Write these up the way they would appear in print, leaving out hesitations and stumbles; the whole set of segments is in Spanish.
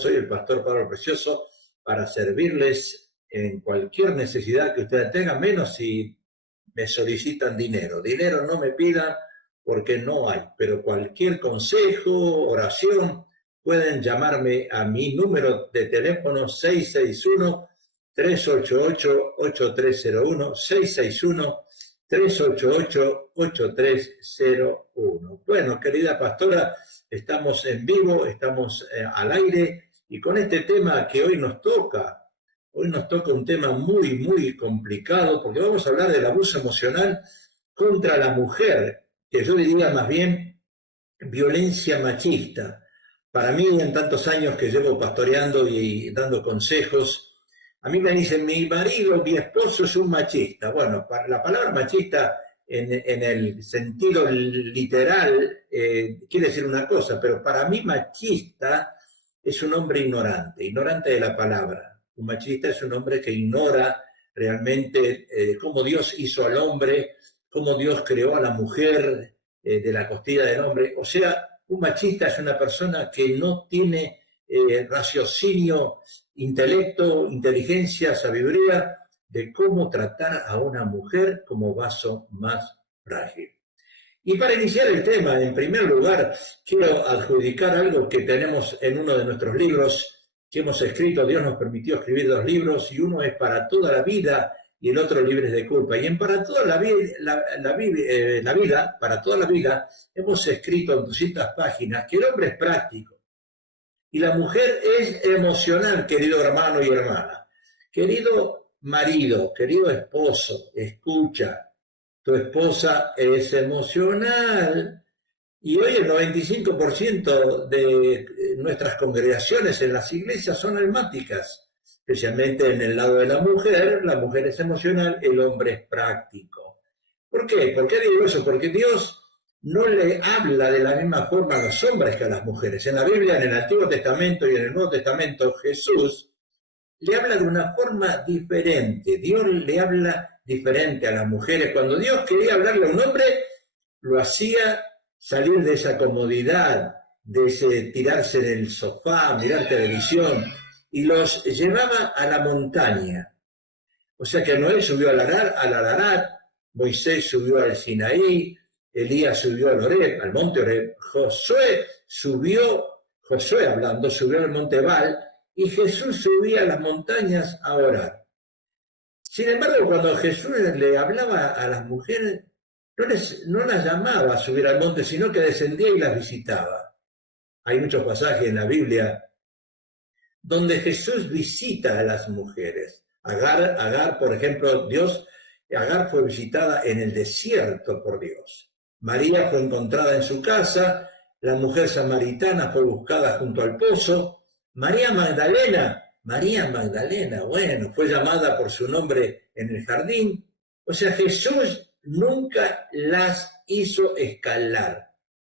Soy el pastor Pablo Precioso para servirles en cualquier necesidad que ustedes tengan, menos si me solicitan dinero. Dinero no me pidan porque no hay, pero cualquier consejo, oración, pueden llamarme a mi número de teléfono 661-388-8301, 661-388-8301. Bueno, querida pastora, estamos en vivo, estamos al aire, y con este tema que hoy nos toca un tema muy, muy complicado, porque vamos a hablar del abuso emocional contra la mujer, que yo diría más bien violencia machista. Para mí, en tantos años que llevo pastoreando y dando consejos, a mí me dicen, mi marido, mi esposo es un machista. Bueno, la palabra machista en el sentido literal quiere decir una cosa, pero para mí machista es un hombre ignorante, ignorante de la palabra. Un machista es un hombre que ignora realmente cómo Dios hizo al hombre, cómo Dios creó a la mujer de la costilla del hombre. O sea, un machista es una persona que no tiene raciocinio, intelecto, inteligencia, sabiduría de cómo tratar a una mujer como vaso más frágil. Y para iniciar el tema, en primer lugar, quiero adjudicar algo que tenemos en uno de nuestros libros que hemos escrito. Dios nos permitió escribir 2 libros, y uno es Para toda la vida y el otro Libres de culpa. Y en Para toda la vida, para toda la vida, hemos escrito en 200 páginas que el hombre es práctico y la mujer es emocional, querido hermano y hermana. Querido marido, querido esposo, escucha. Tu esposa es emocional, y hoy el 95% de nuestras congregaciones en las iglesias son almáticas, especialmente en el lado de la mujer es emocional, el hombre es práctico. ¿Por qué? ¿Por qué digo eso? Porque Dios no le habla de la misma forma a los hombres que a las mujeres. En la Biblia, en el Antiguo Testamento y en el Nuevo Testamento, Jesús le habla de una forma diferente. Dios le habla diferente a las mujeres. Cuando Dios quería hablarle a un hombre, lo hacía salir de esa comodidad, de ese tirarse del sofá, mirar televisión, y los llevaba a la montaña. O sea que Noé subió al Ararat, Moisés subió al Sinaí, Elías subió al Horeb, al monte Horeb, Josué subió al monte Baal, y Jesús subía a las montañas a orar. Sin embargo, cuando Jesús le hablaba a las mujeres, no las llamaba a subir al monte, sino que descendía y las visitaba. Hay muchos pasajes en la Biblia donde Jesús visita a las mujeres. Agar, por ejemplo, Agar fue visitada en el desierto por Dios. María fue encontrada en su casa, la mujer samaritana fue buscada junto al pozo. María Magdalena, bueno, fue llamada por su nombre en el jardín. O sea, Jesús nunca las hizo escalar,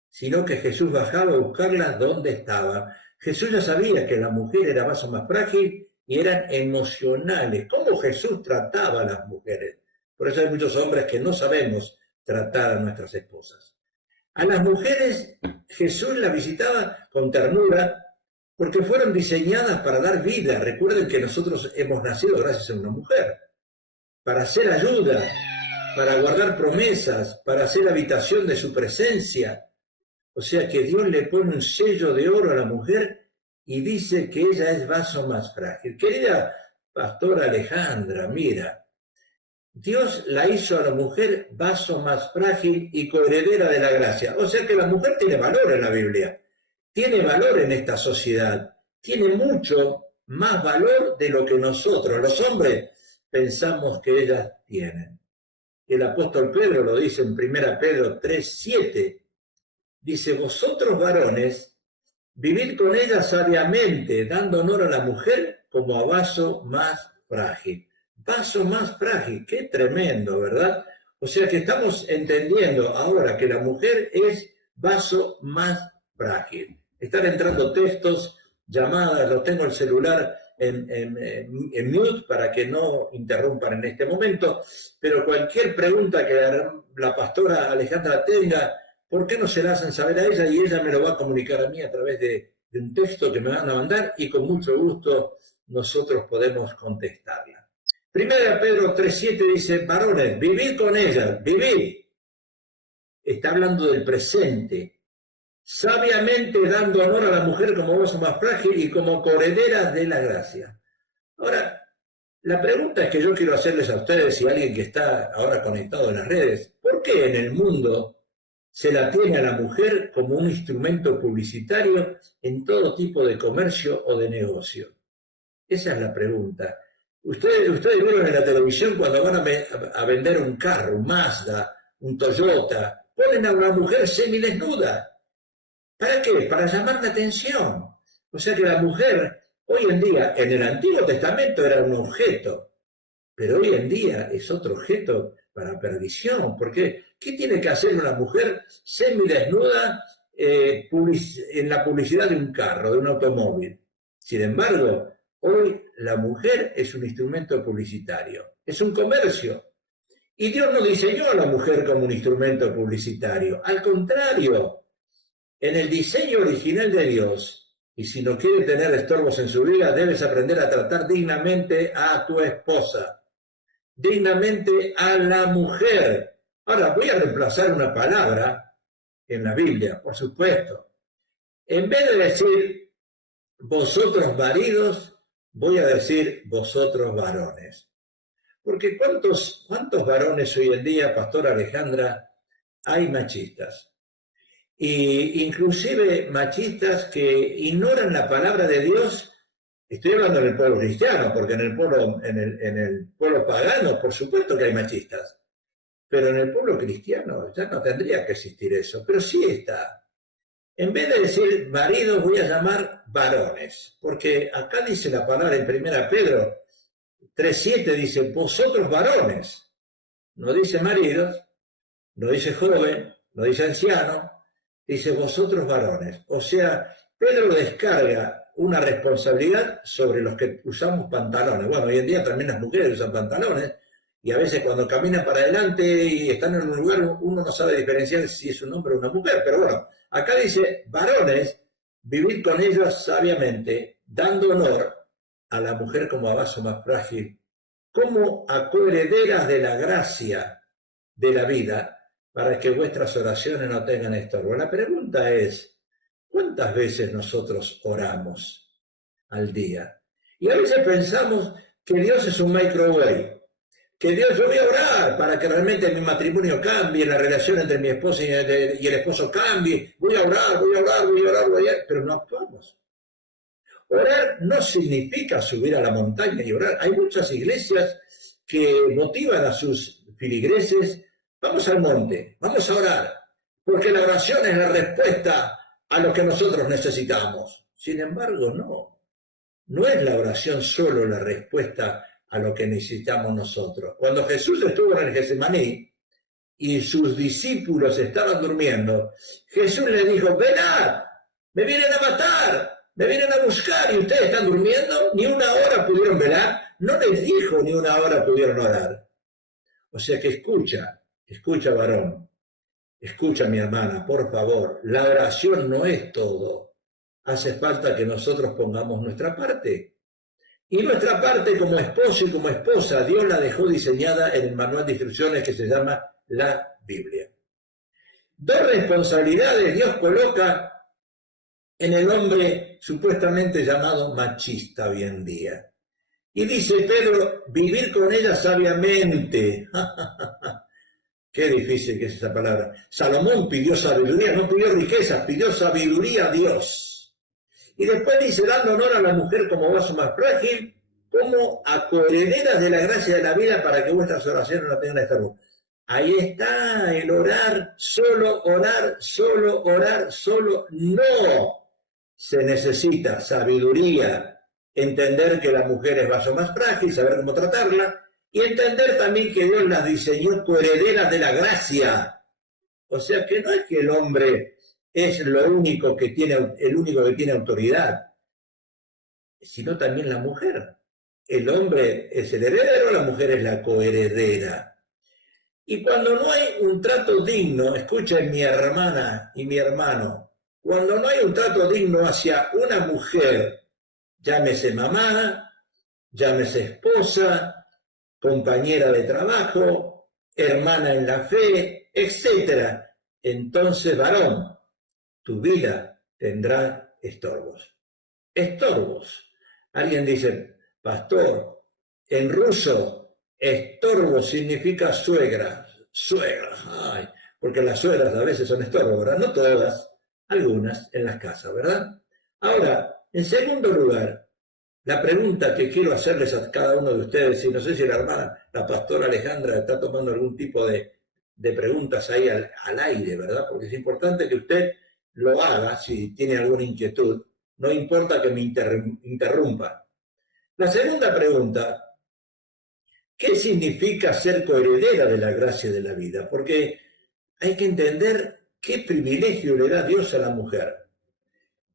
sino que Jesús bajaba a buscarlas donde estaban. Jesús ya sabía que la mujer era vaso más frágil y eran emocionales. ¿Cómo Jesús trataba a las mujeres? Por eso hay muchos hombres que no sabemos tratar a nuestras esposas. A las mujeres Jesús las visitaba con ternura, porque fueron diseñadas para dar vida. Recuerden que nosotros hemos nacido gracias a una mujer, para hacer ayuda, para guardar promesas, para hacer habitación de su presencia. O sea que Dios le pone un sello de oro a la mujer y dice que ella es vaso más frágil. Querida pastora Alejandra, mira, Dios la hizo a la mujer vaso más frágil y coheredera de la gracia. O sea que la mujer tiene valor en la Biblia, tiene valor en esta sociedad, tiene mucho más valor de lo que nosotros, los hombres, pensamos que ellas tienen. El apóstol Pedro lo dice en 1 Pedro 3:7. Dice, vosotros varones, vivid con ella sabiamente, dando honor a la mujer como a vaso más frágil. Vaso más frágil, qué tremendo, ¿verdad? O sea que estamos entendiendo ahora que la mujer es vaso más frágil. Están entrando textos, llamadas, lo tengo el celular en mute para que no interrumpan en este momento, pero cualquier pregunta que la pastora Alejandra tenga, ¿por qué no se la hacen saber a ella y ella me lo va a comunicar a mí a través de de un texto que me van a mandar y con mucho gusto nosotros podemos contestarla. Primera Pedro 3:7 dice, varones, vivid con ellas, vivid. Está hablando del presente, sabiamente dando honor a la mujer como voz más frágil y como coheredera de la gracia. Ahora, la pregunta es que yo quiero hacerles a ustedes y a alguien que está ahora conectado en las redes, ¿por qué en el mundo se la tiene a la mujer como un instrumento publicitario en todo tipo de comercio o de negocio? Esa es la pregunta. Ustedes vieron en la televisión cuando van a vender un carro, un Mazda, un Toyota, ponen a una mujer semidesnuda. ¿Para qué? Para llamar la atención. O sea que la mujer, hoy en día, en el Antiguo Testamento era un objeto, pero hoy en día es otro objeto para perdición. ¿Por qué? ¿Qué tiene que hacer una mujer semidesnuda en la publicidad de un carro, de un automóvil? Sin embargo, hoy la mujer es un instrumento publicitario, es un comercio. Y Dios no diseñó a la mujer como un instrumento publicitario. Al contrario, en el diseño original de Dios, y si no quiere tener estorbos en su vida, debes aprender a tratar dignamente a tu esposa, dignamente a la mujer. Ahora, voy a reemplazar una palabra en la Biblia, por supuesto. En vez de decir vosotros maridos, voy a decir vosotros varones. Porque ¿cuántos varones hoy en día, Pastora Alejandra, hay machistas? Y inclusive machistas que ignoran la palabra de Dios. Estoy hablando del pueblo cristiano, porque en el pueblo pagano, por supuesto que hay machistas, pero en el pueblo cristiano ya no tendría que existir eso, pero sí está. En vez de decir maridos, voy a llamar varones, porque acá dice la palabra en 1 Pedro 3:7, dice, vosotros varones, no dice maridos, no dice joven, no dice anciano, dice vosotros varones. O sea, Pedro descarga una responsabilidad sobre los que usamos pantalones. Bueno, hoy en día también las mujeres usan pantalones y a veces cuando caminan para adelante y están en un lugar uno no sabe diferenciar si es un hombre o una mujer. Pero bueno, acá dice varones, vivir con ellos sabiamente, dando honor a la mujer como a vaso más frágil, como a coherederas de la gracia de la vida, para que vuestras oraciones no tengan estorbo. La pregunta es, ¿cuántas veces nosotros oramos al día? Y a veces pensamos que Dios es un microwave, que Dios, yo voy a orar para que realmente mi matrimonio cambie, la relación entre mi esposa y el esposo cambie, voy a orar, pero no actuamos. Orar no significa subir a la montaña y orar. Hay muchas iglesias que motivan a sus filigreses, vamos al monte, vamos a orar, porque la oración es la respuesta a lo que nosotros necesitamos. Sin embargo, no es la oración solo la respuesta a lo que necesitamos nosotros. Cuando Jesús estuvo en el Getsemaní y sus discípulos estaban durmiendo, Jesús les dijo, venid, me vienen a matar, me vienen a buscar y ustedes están durmiendo, ni una hora pudieron velar, no les dijo ni una hora pudieron orar. O sea que escucha varón, escucha mi hermana, por favor, la oración no es todo. Hace falta que nosotros pongamos nuestra parte. Y nuestra parte como esposo y como esposa, Dios la dejó diseñada en el manual de instrucciones que se llama la Biblia. Dos responsabilidades Dios coloca en el hombre supuestamente llamado machista hoy en día. Y dice Pedro, vivir con ella sabiamente. Qué difícil que es esa palabra. Salomón pidió sabiduría, no pidió riquezas, pidió sabiduría a Dios. Y después dice, dando honor a la mujer como vaso más frágil, como a coherederas de la gracia de la vida para que vuestras oraciones no tengan estorbo. Ahí está el orar, solo orar, solo orar, solo no. Se necesita sabiduría, entender que la mujer es vaso más frágil, saber cómo tratarla, y entender también que Dios las diseñó coherederas de la gracia. O sea que no es que el hombre es el único que tiene autoridad, sino también la mujer. El hombre es el heredero, la mujer es la coheredera. Y cuando no hay un trato digno, escuchen mi hermana y mi hermano, Cuando no hay un trato digno hacia una mujer, llámese mamá, llámese esposa, compañera de trabajo, hermana en la fe, etc., entonces, varón, tu vida tendrá estorbos. Estorbos. Alguien dice, pastor, en ruso, estorbo significa suegra. Suegra, ay, porque las suegras a veces son estorbos, ¿verdad? No todas, algunas en las casas, ¿verdad? Ahora, en segundo lugar, la pregunta que quiero hacerles a cada uno de ustedes, y no sé si la hermana, la pastora Alejandra, está tomando algún tipo de preguntas ahí al aire, ¿verdad? Porque es importante que usted lo haga si tiene alguna inquietud. No importa que me interrumpa. La segunda pregunta, ¿qué significa ser coheredera de la gracia de la vida? Porque hay que entender qué privilegio le da Dios a la mujer.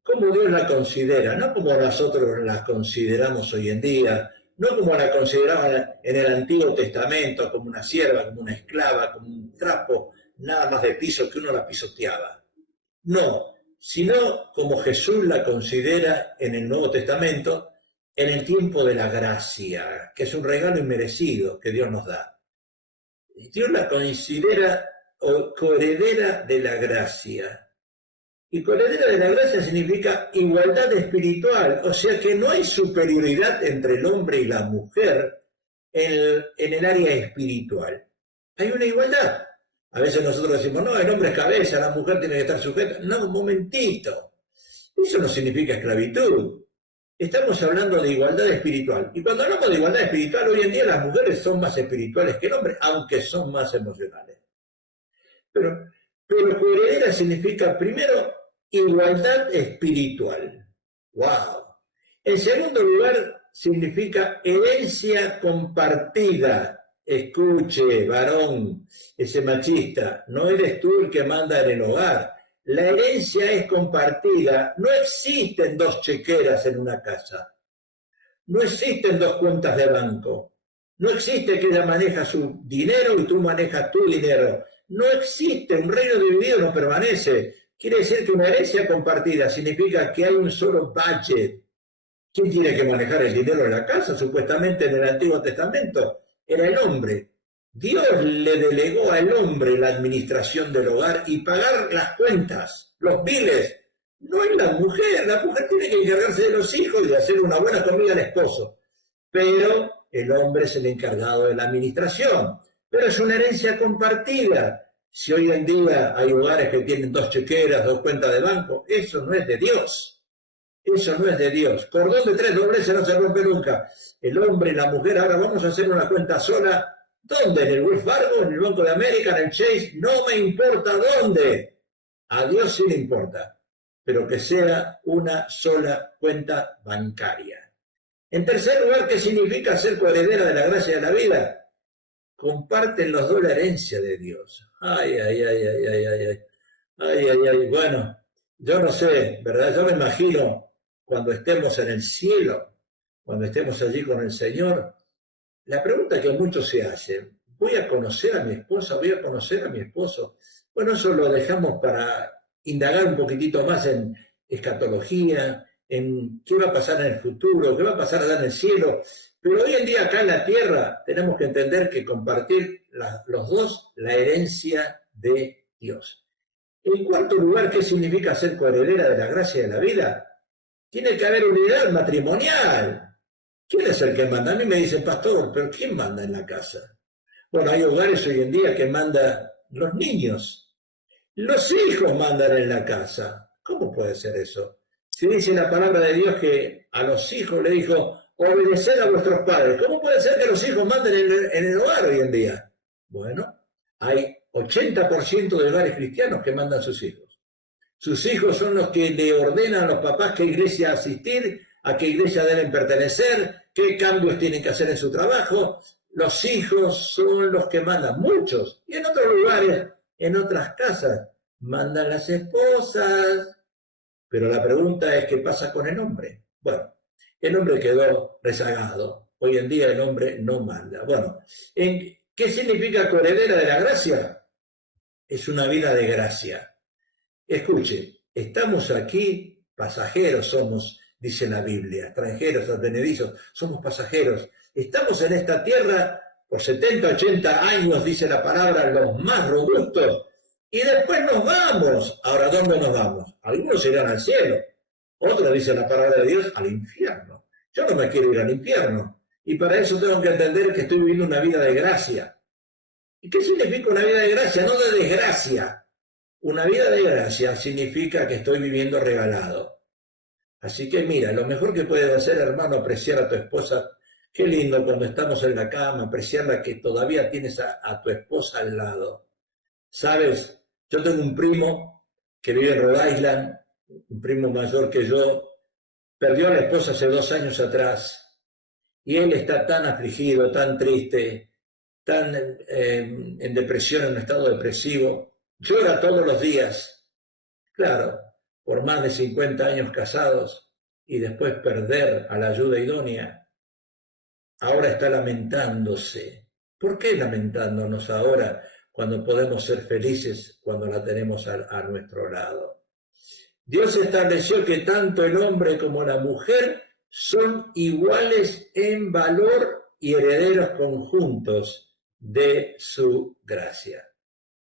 Cómo Dios la considera, no como nosotros la consideramos hoy en día, no como la consideraban en el Antiguo Testamento, como una sierva, como una esclava, como un trapo, nada más de piso que uno la pisoteaba. No, sino como Jesús la considera en el Nuevo Testamento, en el tiempo de la gracia, que es un regalo inmerecido que Dios nos da. Dios la considera coheredera de la gracia. Y coheredera de la gracia significa igualdad espiritual, o sea que no hay superioridad entre el hombre y la mujer en el área espiritual. Hay una igualdad. A veces nosotros decimos, no, el hombre es cabeza, la mujer tiene que estar sujeta. No, un momentito. Eso no significa esclavitud. Estamos hablando de igualdad espiritual. Y cuando hablamos de igualdad espiritual, hoy en día las mujeres son más espirituales que el hombre, aunque son más emocionales. Pero coheredera significa, primero, igualdad espiritual. ¡Wow! En segundo lugar, significa herencia compartida. Escuche, varón, ese machista, no eres tú el que manda en el hogar. La herencia es compartida. No existen dos chequeras en una casa. No existen dos cuentas de banco. No existe que ella maneja su dinero y tú manejas tu dinero. No existe, un reino dividido no permanece. Quiere decir que una herencia compartida significa que hay un solo budget. ¿Quién tiene que manejar el dinero en la casa? Supuestamente en el Antiguo Testamento era el hombre. Dios le delegó al hombre la administración del hogar y pagar las cuentas, los biles. No es la mujer tiene que encargarse de los hijos y de hacer una buena comida al esposo. Pero el hombre es el encargado de la administración. Pero es una herencia compartida. Si hoy en día hay hogares que tienen dos chequeras, dos cuentas de banco, eso no es de Dios. Eso no es de Dios. Cordón de tres dobleces no se rompe nunca. El hombre y la mujer, ahora vamos a hacer una cuenta sola. ¿Dónde? ¿En el Wells Fargo? ¿En el Banco de América? ¿En el Chase? No me importa dónde. A Dios sí le importa. Pero que sea una sola cuenta bancaria. En tercer lugar, ¿qué significa ser coheredera de la gracia de la vida? Comparten los dos la herencia de Dios. Ay, ay, ay, ay, ay, ay, ay. Ay, ay, ay. Bueno, yo no sé, ¿verdad? Yo me imagino cuando estemos en el cielo, cuando estemos allí con el Señor, la pregunta que muchos se hacen, ¿voy a conocer a mi esposa? ¿Voy a conocer a mi esposo? Bueno, eso lo dejamos para indagar un poquitito más en escatología, en qué va a pasar en el futuro, qué va a pasar allá en el cielo. Pero hoy en día acá en la tierra tenemos que entender que compartir los dos la herencia de Dios. En cuarto lugar, ¿qué significa ser coheredera de la gracia de la vida? Tiene que haber unidad matrimonial. ¿Quién es el que manda? A mí me dicen, pastor, pero ¿quién manda en la casa? Bueno, hay hogares hoy en día que mandan los niños. Los hijos mandan en la casa. ¿Cómo puede ser eso? Si dice la palabra de Dios que a los hijos le dijo, obedeced a vuestros padres. ¿Cómo puede ser que los hijos manden en el hogar hoy en día? Bueno, hay 80% de hogares cristianos que mandan sus hijos. Sus hijos son los que le ordenan a los papás qué iglesia asistir, a qué iglesia deben pertenecer, qué cambios tienen que hacer en su trabajo. Los hijos son los que mandan, muchos. Y en otros lugares, en otras casas, mandan las esposas. Pero la pregunta es, ¿qué pasa con el hombre? Bueno, el hombre quedó rezagado. Hoy en día el hombre no manda. Bueno, ¿qué significa coheredera de la gracia? Es una vida de gracia. Escuche, Estamos aquí, pasajeros somos, dice la Biblia, extranjeros, advenedizos, somos pasajeros. Estamos en esta tierra por 70, 80 años, dice la palabra, los más robustos, y después nos vamos. Ahora, ¿dónde nos vamos? Algunos irán al cielo, otros, dice la palabra de Dios, al infierno. Yo no me quiero ir al infierno, y para eso tengo que entender que estoy viviendo una vida de gracia. ¿Y qué significa una vida de gracia? No de desgracia. Una vida de gracia significa que estoy viviendo regalado. Así que mira, lo mejor que puedes hacer, hermano, apreciar a tu esposa. Qué lindo cuando estamos en la cama, apreciarla, que todavía tienes a tu esposa al lado. ¿Sabes? Yo tengo un primo que vive en Rhode Island, un primo mayor que yo, perdió a la esposa hace 2 años atrás, y él está tan afligido, tan triste, tan en depresión, en un estado depresivo, llora todos los días, claro, por más de 50 años casados, y después perder a la ayuda idónea. Ahora está lamentándose. ¿Por qué lamentándonos ahora cuando podemos ser felices cuando la tenemos a nuestro lado? Dios estableció que tanto el hombre como la mujer son iguales en valor y herederos conjuntos de su gracia.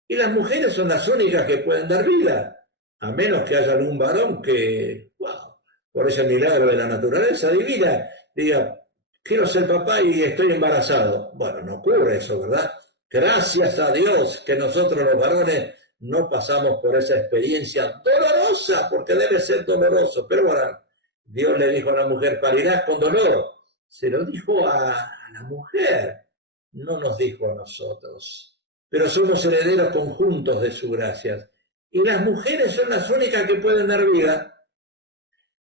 Y las mujeres son las únicas que pueden dar vida, a menos que haya algún varón que, wow, por ese milagro de la naturaleza divina, diga, quiero ser papá y estoy embarazado. Bueno, no ocurre eso, ¿verdad? Gracias a Dios que nosotros los varones no pasamos por esa experiencia dolorosa, porque debe ser doloroso. Pero bueno, Dios le dijo a la mujer, parirás con dolor. Se lo dijo a la mujer, no nos dijo a nosotros. Pero somos herederos conjuntos de su gracia. Y las mujeres son las únicas que pueden dar vida.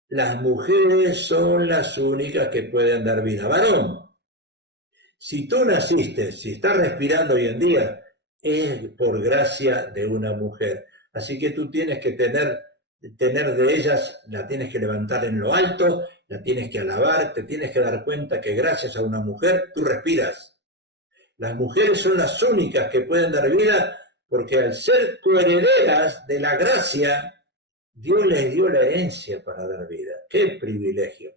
Las mujeres son las únicas que pueden dar vida. Varón, si tú naciste, si estás respirando hoy en día, es por gracia de una mujer. Así que tú tienes que tener de ellas, la tienes que levantar en lo alto, la tienes que alabar, te tienes que dar cuenta que gracias a una mujer tú respiras. Las mujeres son las únicas que pueden dar vida porque al ser coherederas de la gracia, Dios les dio la herencia para dar vida. ¡Qué privilegio!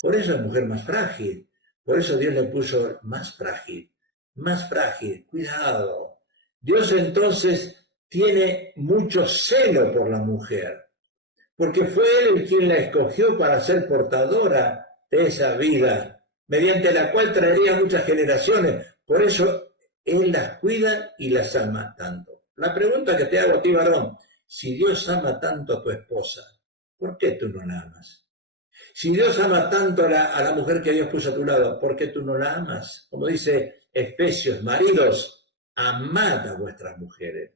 Por eso es mujer más frágil. Por eso Dios le puso más frágil. Más frágil. Cuidado. Dios entonces tiene mucho celo por la mujer. Porque fue Él quien la escogió para ser portadora de esa vida, mediante la cual traería muchas generaciones. Por eso Él las cuida y las ama tanto. La pregunta que te hago a ti, varón, si Dios ama tanto a tu esposa, ¿por qué tú no la amas? Si Dios ama tanto a la mujer que Dios puso a tu lado, ¿por qué tú no la amas? Como dice Efesios, maridos, amad a vuestras mujeres.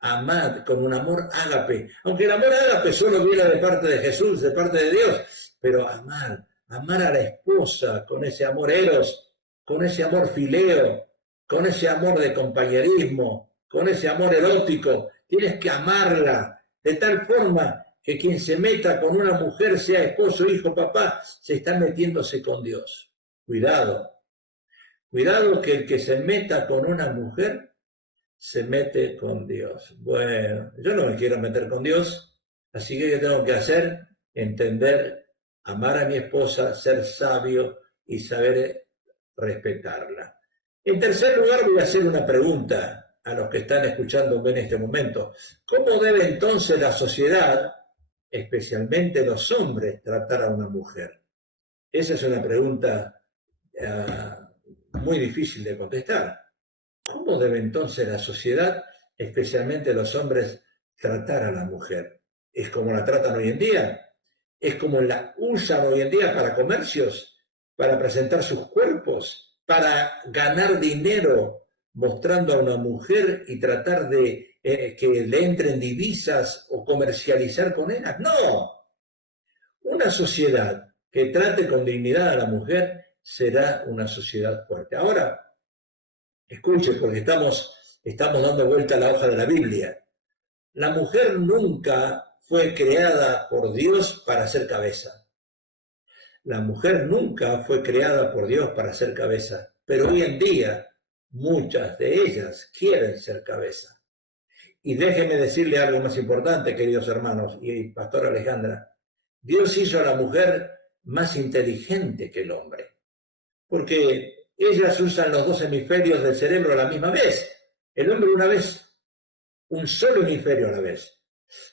Amad con un amor ágape. Aunque el amor ágape solo viene de parte de Jesús, de parte de Dios. Pero amar a la esposa con ese amor eros, con ese amor fileo, con ese amor de compañerismo, con ese amor erótico. Tienes que amarla de tal forma que quien se meta con una mujer, sea esposo, hijo, papá, se está metiéndose con Dios. Cuidado. Cuidado que el que se meta con una mujer se mete con Dios. Bueno, yo no me quiero meter con Dios, así que ¿qué tengo que hacer? Entender, amar a mi esposa, ser sabio y saber respetarla. En tercer lugar, voy a hacer una pregunta a los que están escuchándome en este momento. ¿Cómo debe entonces la sociedad, especialmente los hombres, tratar a una mujer? Esa es una pregunta muy difícil de contestar. ¿Cómo debe entonces la sociedad, especialmente los hombres, tratar a la mujer? ¿Es como la tratan hoy en día? ¿Es como la usan hoy en día para comercios, para presentar sus cuerpos, para ganar dinero mostrando a una mujer y tratar de que le entren divisas o comercializar con ellas? No. Una sociedad que trate con dignidad a la mujer será una sociedad fuerte. Ahora, escuche, porque estamos dando vuelta a la hoja de la Biblia. La mujer nunca fue creada por Dios para ser cabeza. La mujer nunca fue creada por Dios para ser cabeza, pero hoy en día muchas de ellas quieren ser cabeza. Y déjeme decirle algo más importante, queridos hermanos y pastora Alejandra. Dios hizo a la mujer más inteligente que el hombre, porque ellas usan los dos hemisferios del cerebro a la misma vez. El hombre una vez, un solo hemisferio a la vez.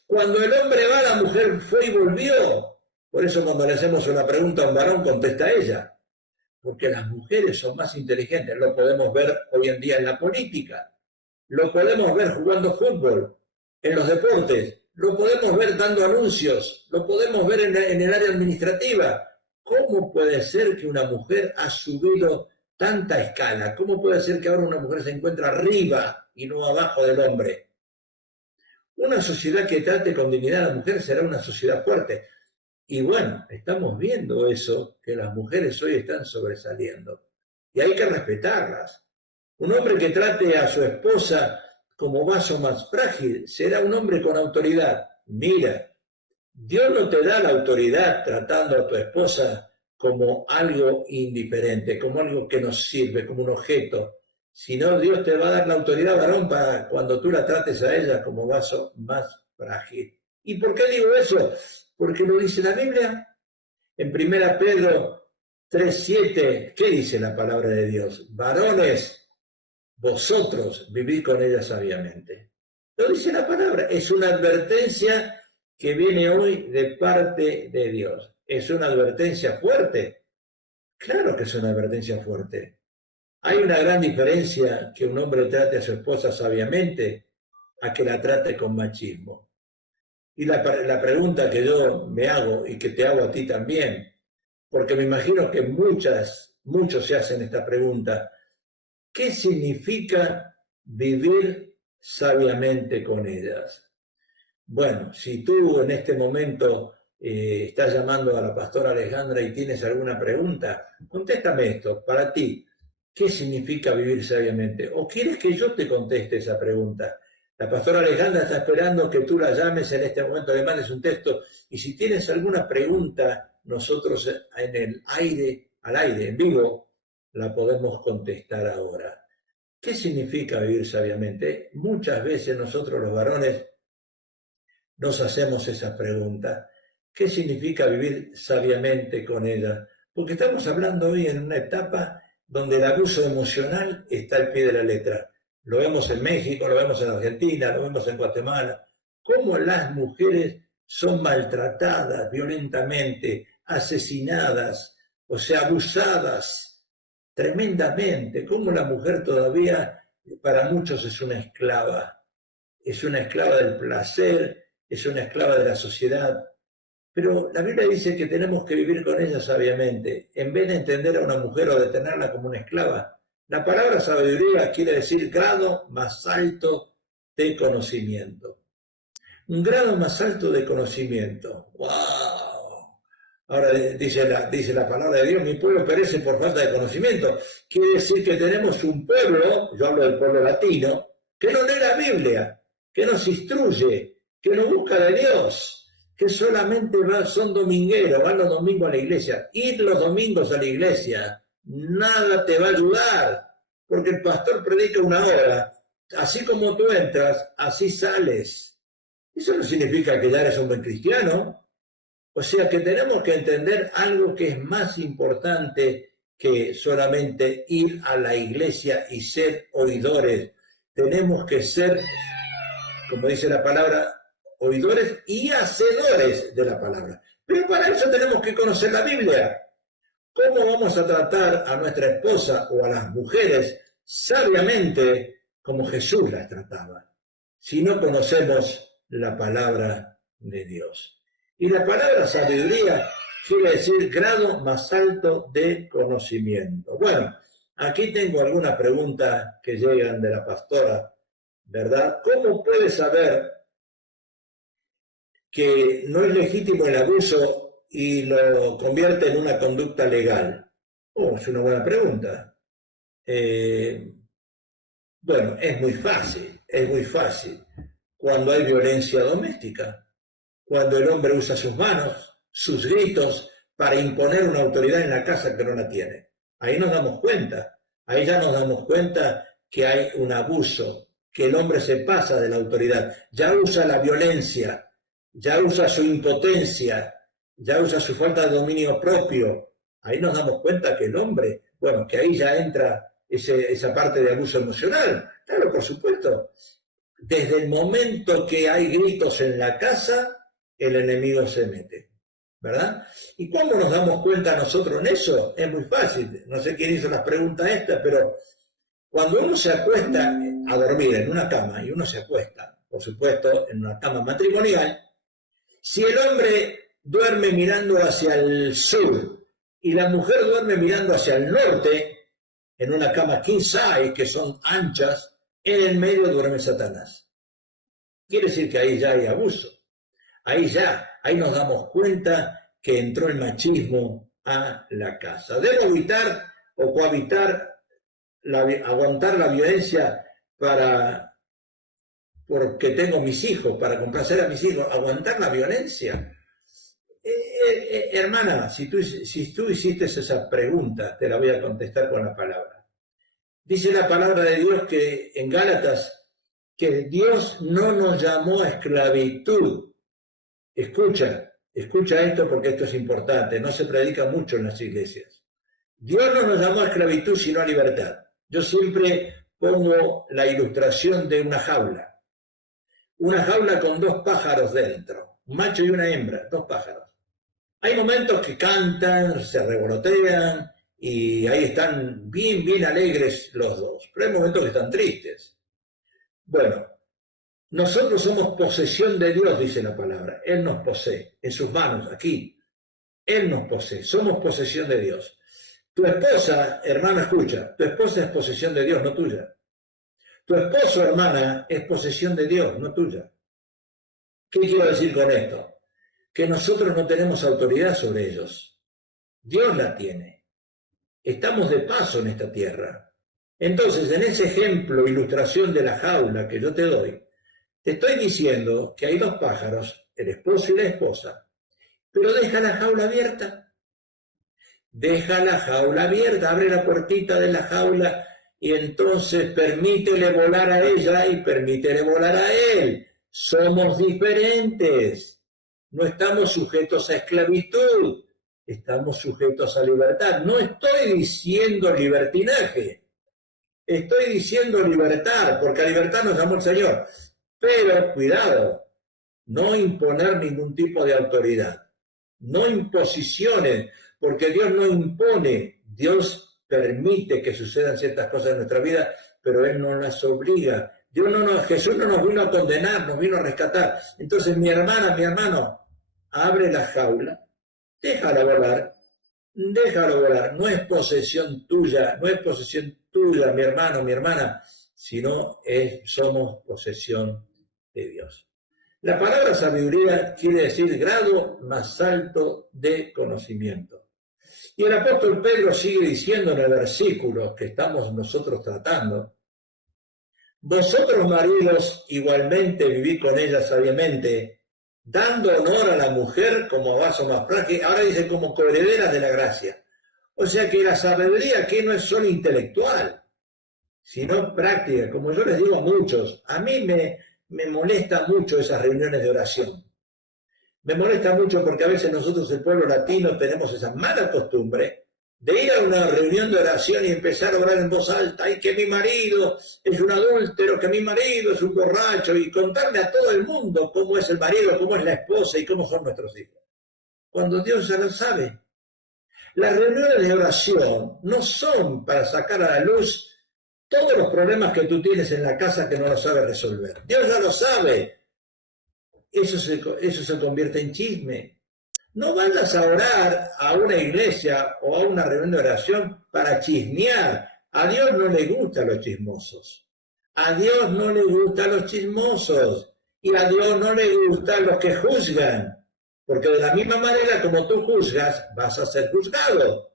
Cuando el hombre va, la mujer fue y volvió. Por eso cuando le hacemos una pregunta a un varón, contesta ella. Porque las mujeres son más inteligentes. Lo podemos ver hoy en día en la política. Lo podemos ver jugando fútbol, en los deportes. Lo podemos ver dando anuncios. Lo podemos ver en el área administrativa. ¿Cómo puede ser que una mujer ha subido tanta escala? ¿Cómo puede ser que ahora una mujer se encuentra arriba y no abajo del hombre? Una sociedad que trate con dignidad a la mujer será una sociedad fuerte. Y bueno, estamos viendo eso, que las mujeres hoy están sobresaliendo. Y hay que respetarlas. Un hombre que trate a su esposa como vaso más frágil será un hombre con autoridad. Mira, Dios no te da la autoridad tratando a tu esposa como algo indiferente, como algo que nos sirve, como un objeto, sino Dios te va a dar la autoridad, varón, para cuando tú la trates a ella como vaso más frágil. ¿Y por qué digo eso? Porque lo dice la Biblia. En 1 Pedro 3:7, ¿qué dice la palabra de Dios? Varones, vosotros vivid con ella sabiamente. Lo dice la palabra. Es una advertencia que viene hoy de parte de Dios. ¿Es una advertencia fuerte? Claro que es una advertencia fuerte. Hay una gran diferencia que un hombre trate a su esposa sabiamente a que la trate con machismo. Y la pregunta que yo me hago y que te hago a ti también, porque me imagino que muchos se hacen esta pregunta, ¿qué significa vivir sabiamente con ellas? Bueno, si tú en este momento estás llamando a la pastora Alejandra y tienes alguna pregunta, contéstame esto, para ti, ¿qué significa vivir sabiamente? ¿O quieres que yo te conteste esa pregunta? La pastora Alejandra está esperando que tú la llames en este momento, le mandes un texto, y si tienes alguna pregunta, nosotros en el aire, al aire, en vivo, la podemos contestar ahora. ¿Qué significa vivir sabiamente? Muchas veces nosotros los varones nos hacemos esa pregunta. ¿Qué significa vivir sabiamente con ella? Porque estamos hablando hoy en una etapa donde el abuso emocional está al pie de la letra. Lo vemos en México, lo vemos en Argentina, lo vemos en Guatemala. Cómo las mujeres son maltratadas violentamente, asesinadas, o sea, abusadas tremendamente. Cómo la mujer todavía, para muchos, es una esclava del placer, es una esclava de la sociedad. Pero la Biblia dice que tenemos que vivir con ella sabiamente, en vez de entender a una mujer o de tenerla como una esclava. La palabra sabiduría quiere decir grado más alto de conocimiento. Un grado más alto de conocimiento. ¡Wow! Ahora dice la palabra de Dios, mi pueblo perece por falta de conocimiento. Quiere decir que tenemos un pueblo, yo hablo del pueblo latino, que no lee la Biblia, que no se instruye, que no busca de Dios, que solamente son domingueros, van los domingos a la iglesia. Ir los domingos a la iglesia, nada te va a ayudar, porque el pastor predica una hora. Así como tú entras, así sales. Eso no significa que ya eres un buen cristiano. O sea que tenemos que entender algo que es más importante que solamente ir a la iglesia y ser oidores. Tenemos que ser, como dice la palabra, oidores y hacedores de la palabra. Pero para eso tenemos que conocer la Biblia. ¿Cómo vamos a tratar a nuestra esposa o a las mujeres sabiamente como Jesús las trataba, si no conocemos la palabra de Dios? Y la palabra sabiduría quiere decir grado más alto de conocimiento. Bueno, aquí tengo algunas preguntas que llegan de la pastora, ¿verdad? ¿Cómo puede saber que no es legítimo el abuso y lo convierte en una conducta legal? Oh, es una buena pregunta. Bueno, es muy fácil. Cuando hay violencia doméstica, cuando el hombre usa sus manos, sus gritos, para imponer una autoridad en la casa que no la tiene. Ahí nos damos cuenta, ahí ya nos damos cuenta que hay un abuso, que el hombre se pasa de la autoridad, ya usa la violencia, ya usa su impotencia, ya usa su falta de dominio propio. Ahí nos damos cuenta que el hombre, bueno, que ahí ya entra esa parte de abuso emocional. Claro, por supuesto. Desde el momento que hay gritos en la casa, el enemigo se mete, ¿verdad? ¿Y cómo nos damos cuenta nosotros en eso? Es muy fácil. No sé quién hizo las preguntas estas, pero cuando uno se acuesta a dormir en una cama, y uno se acuesta, por supuesto, en una cama matrimonial, si el hombre duerme mirando hacia el sur y la mujer duerme mirando hacia el norte, en una cama king size, que son anchas, en el medio duerme Satanás. Quiere decir que ahí ya hay abuso. Ahí nos damos cuenta que entró el machismo a la casa. Debo evitar o cohabitar, aguantar la violencia porque tengo mis hijos, para complacer a mis hijos, aguantar la violencia. Hermana, si tú hiciste esa pregunta, te la voy a contestar con la palabra. Dice la palabra de Dios que en Gálatas, que Dios no nos llamó a esclavitud. Escucha esto porque esto es importante, no se predica mucho en las iglesias. Dios no nos llamó a esclavitud, sino a libertad. Yo siempre pongo la ilustración de una jaula con dos pájaros dentro, un macho y una hembra, dos pájaros. Hay momentos que cantan, se revolotean y ahí están bien alegres los dos, pero hay momentos que están tristes. Bueno, nosotros somos posesión de Dios, dice la palabra. Él nos posee, en sus manos, aquí. Él nos posee, somos posesión de Dios. Tu esposa, hermana, escucha, tu esposa es posesión de Dios, no tuya. Tu esposo, hermana, es posesión de Dios, no tuya. ¿Qué quiero decir con esto? Que nosotros no tenemos autoridad sobre ellos. Dios la tiene. Estamos de paso en esta tierra. Entonces, en ese ejemplo, ilustración de la jaula que yo te doy, te estoy diciendo que hay dos pájaros, el esposo y la esposa, pero deja la jaula abierta. Deja la jaula abierta, abre la puertita de la jaula y entonces permítele volar a ella y permítele volar a él. Somos diferentes. No estamos sujetos a esclavitud, estamos sujetos a libertad. No estoy diciendo libertinaje, estoy diciendo libertad, porque a libertad nos llamó el Señor. Pero, cuidado, no imponer ningún tipo de autoridad. No imposiciones, porque Dios no impone, Dios permite que sucedan ciertas cosas en nuestra vida, pero Él no las obliga. Jesús no nos vino a condenar, nos vino a rescatar. Entonces, mi hermana, mi hermano, abre la jaula, déjalo volar, no es posesión tuya, mi hermano, mi hermana, sino somos posesión de Dios. La palabra sabiduría quiere decir grado más alto de conocimiento. Y el apóstol Pedro sigue diciendo en el versículo que estamos nosotros tratando: vosotros maridos igualmente vivid con ella sabiamente, dando honor a la mujer como vaso más frágil, ahora dice como coherederas de la gracia. O sea que la sabiduría aquí no es solo intelectual, sino práctica. Como yo les digo a muchos, a mí me molesta mucho esas reuniones de oración. Me molesta mucho porque a veces nosotros, el pueblo latino, tenemos esa mala costumbre de ir a una reunión de oración y empezar a orar en voz alta, y que mi marido es un adúltero, que mi marido es un borracho, y contarle a todo el mundo cómo es el marido, cómo es la esposa y cómo son nuestros hijos. Cuando Dios ya lo sabe. Las reuniones de oración no son para sacar a la luz todos los problemas que tú tienes en la casa que no lo sabes resolver. Dios ya lo sabe. Eso se convierte en chisme. No vayas a orar a una iglesia o a una reunión de oración para chismear. A Dios no le gustan los chismosos. A Dios no le gustan los chismosos. Y a Dios no le gustan los que juzgan. Porque de la misma manera como tú juzgas, vas a ser juzgado.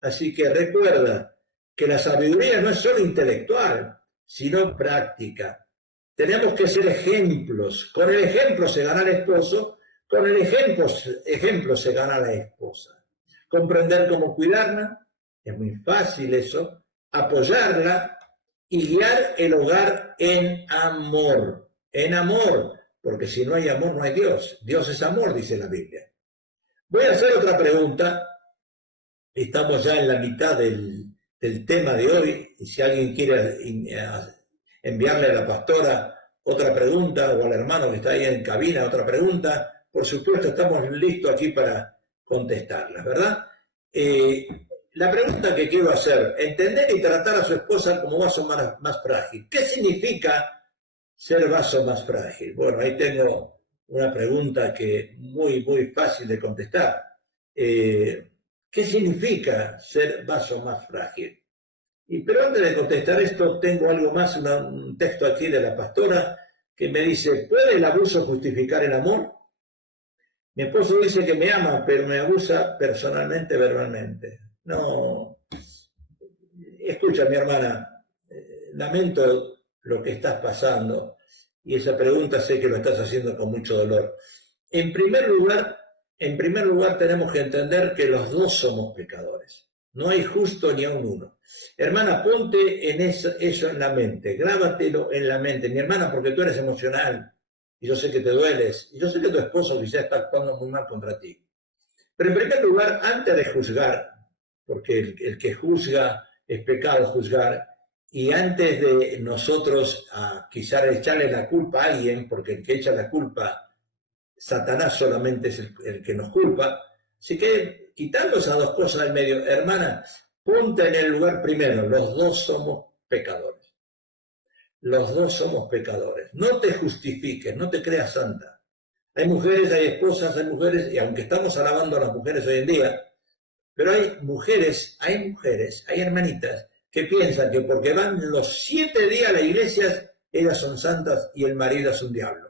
Así que recuerda que la sabiduría no es solo intelectual, sino práctica. Tenemos que ser ejemplos. Con el ejemplo se gana el esposo, con el ejemplo se gana la esposa. Comprender cómo cuidarla, es muy fácil eso. Apoyarla, y guiar el hogar en amor, porque si no hay amor no hay Dios. Dios es amor, dice la Biblia. Voy a hacer otra pregunta. Estamos ya en la mitad del tema de hoy, y si alguien quiere enviarle a la pastora otra pregunta, o al hermano que está ahí en cabina otra pregunta, por supuesto estamos listos aquí para contestarlas, ¿verdad? La pregunta que quiero hacer: entender y tratar a su esposa como vaso más frágil. ¿Qué significa ser vaso más frágil? Bueno, ahí tengo una pregunta que muy fácil de contestar. ¿Qué significa ser vaso más frágil? Pero antes de contestar esto, tengo algo más, un texto aquí de la pastora que me dice: ¿puede el abuso justificar el amor? Mi esposo dice que me ama, pero me abusa personalmente, verbalmente. No. Escucha, mi hermana, lamento lo que estás pasando, y esa pregunta sé que lo estás haciendo con mucho dolor. En primer lugar, tenemos que entender que los dos somos pecadores. No hay justo ni aun uno. Hermana, ponte en eso en la mente, grábatelo en la mente. Mi hermana, porque tú eres emocional, y yo sé que te dueles, y yo sé que tu esposo quizás está actuando muy mal contra ti. Pero en primer lugar, antes de juzgar, porque el que juzga es pecado juzgar, y antes de nosotros quizás echarle la culpa a alguien, porque el que echa la culpa, Satanás solamente es el que nos culpa. Así que, quitando esas dos cosas del medio, hermana, ponte en el lugar primero. Los dos somos pecadores. Los dos somos pecadores. No te justifiques, no te creas santa. Hay mujeres, hay esposas, hay mujeres, y aunque estamos alabando a las mujeres hoy en día, pero hay mujeres, hay hermanitas que piensan que porque van los 7 días a la iglesia, ellas son santas y el marido es un diablo.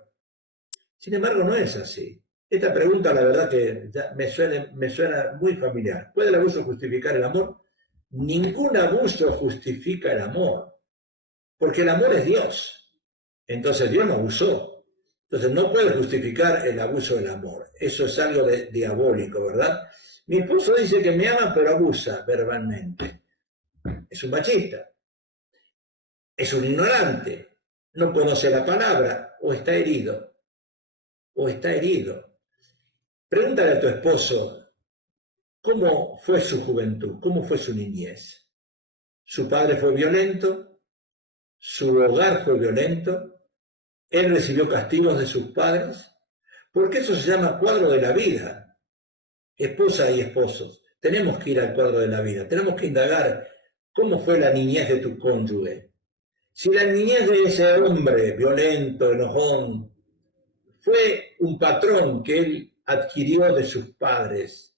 Sin embargo, no es así. Esta pregunta, la verdad que ya me suena muy familiar. ¿Puede el abuso justificar el amor? Ningún abuso justifica el amor, porque el amor es Dios. Entonces Dios no abusó. Entonces no puede justificar el abuso del amor. Eso es algo diabólico, ¿verdad? Mi esposo dice que me ama, pero abusa verbalmente. Es un machista. Es un ignorante. No conoce la palabra o está herido. Pregúntale a tu esposo cómo fue su juventud, cómo fue su niñez. Su padre fue violento, su hogar fue violento, él recibió castigos de sus padres, porque eso se llama cuadro de la vida. Esposa y esposos, tenemos que ir al cuadro de la vida, tenemos que indagar cómo fue la niñez de tu cónyuge. Si la niñez de ese hombre violento, enojón, fue un patrón que él adquirió de sus padres,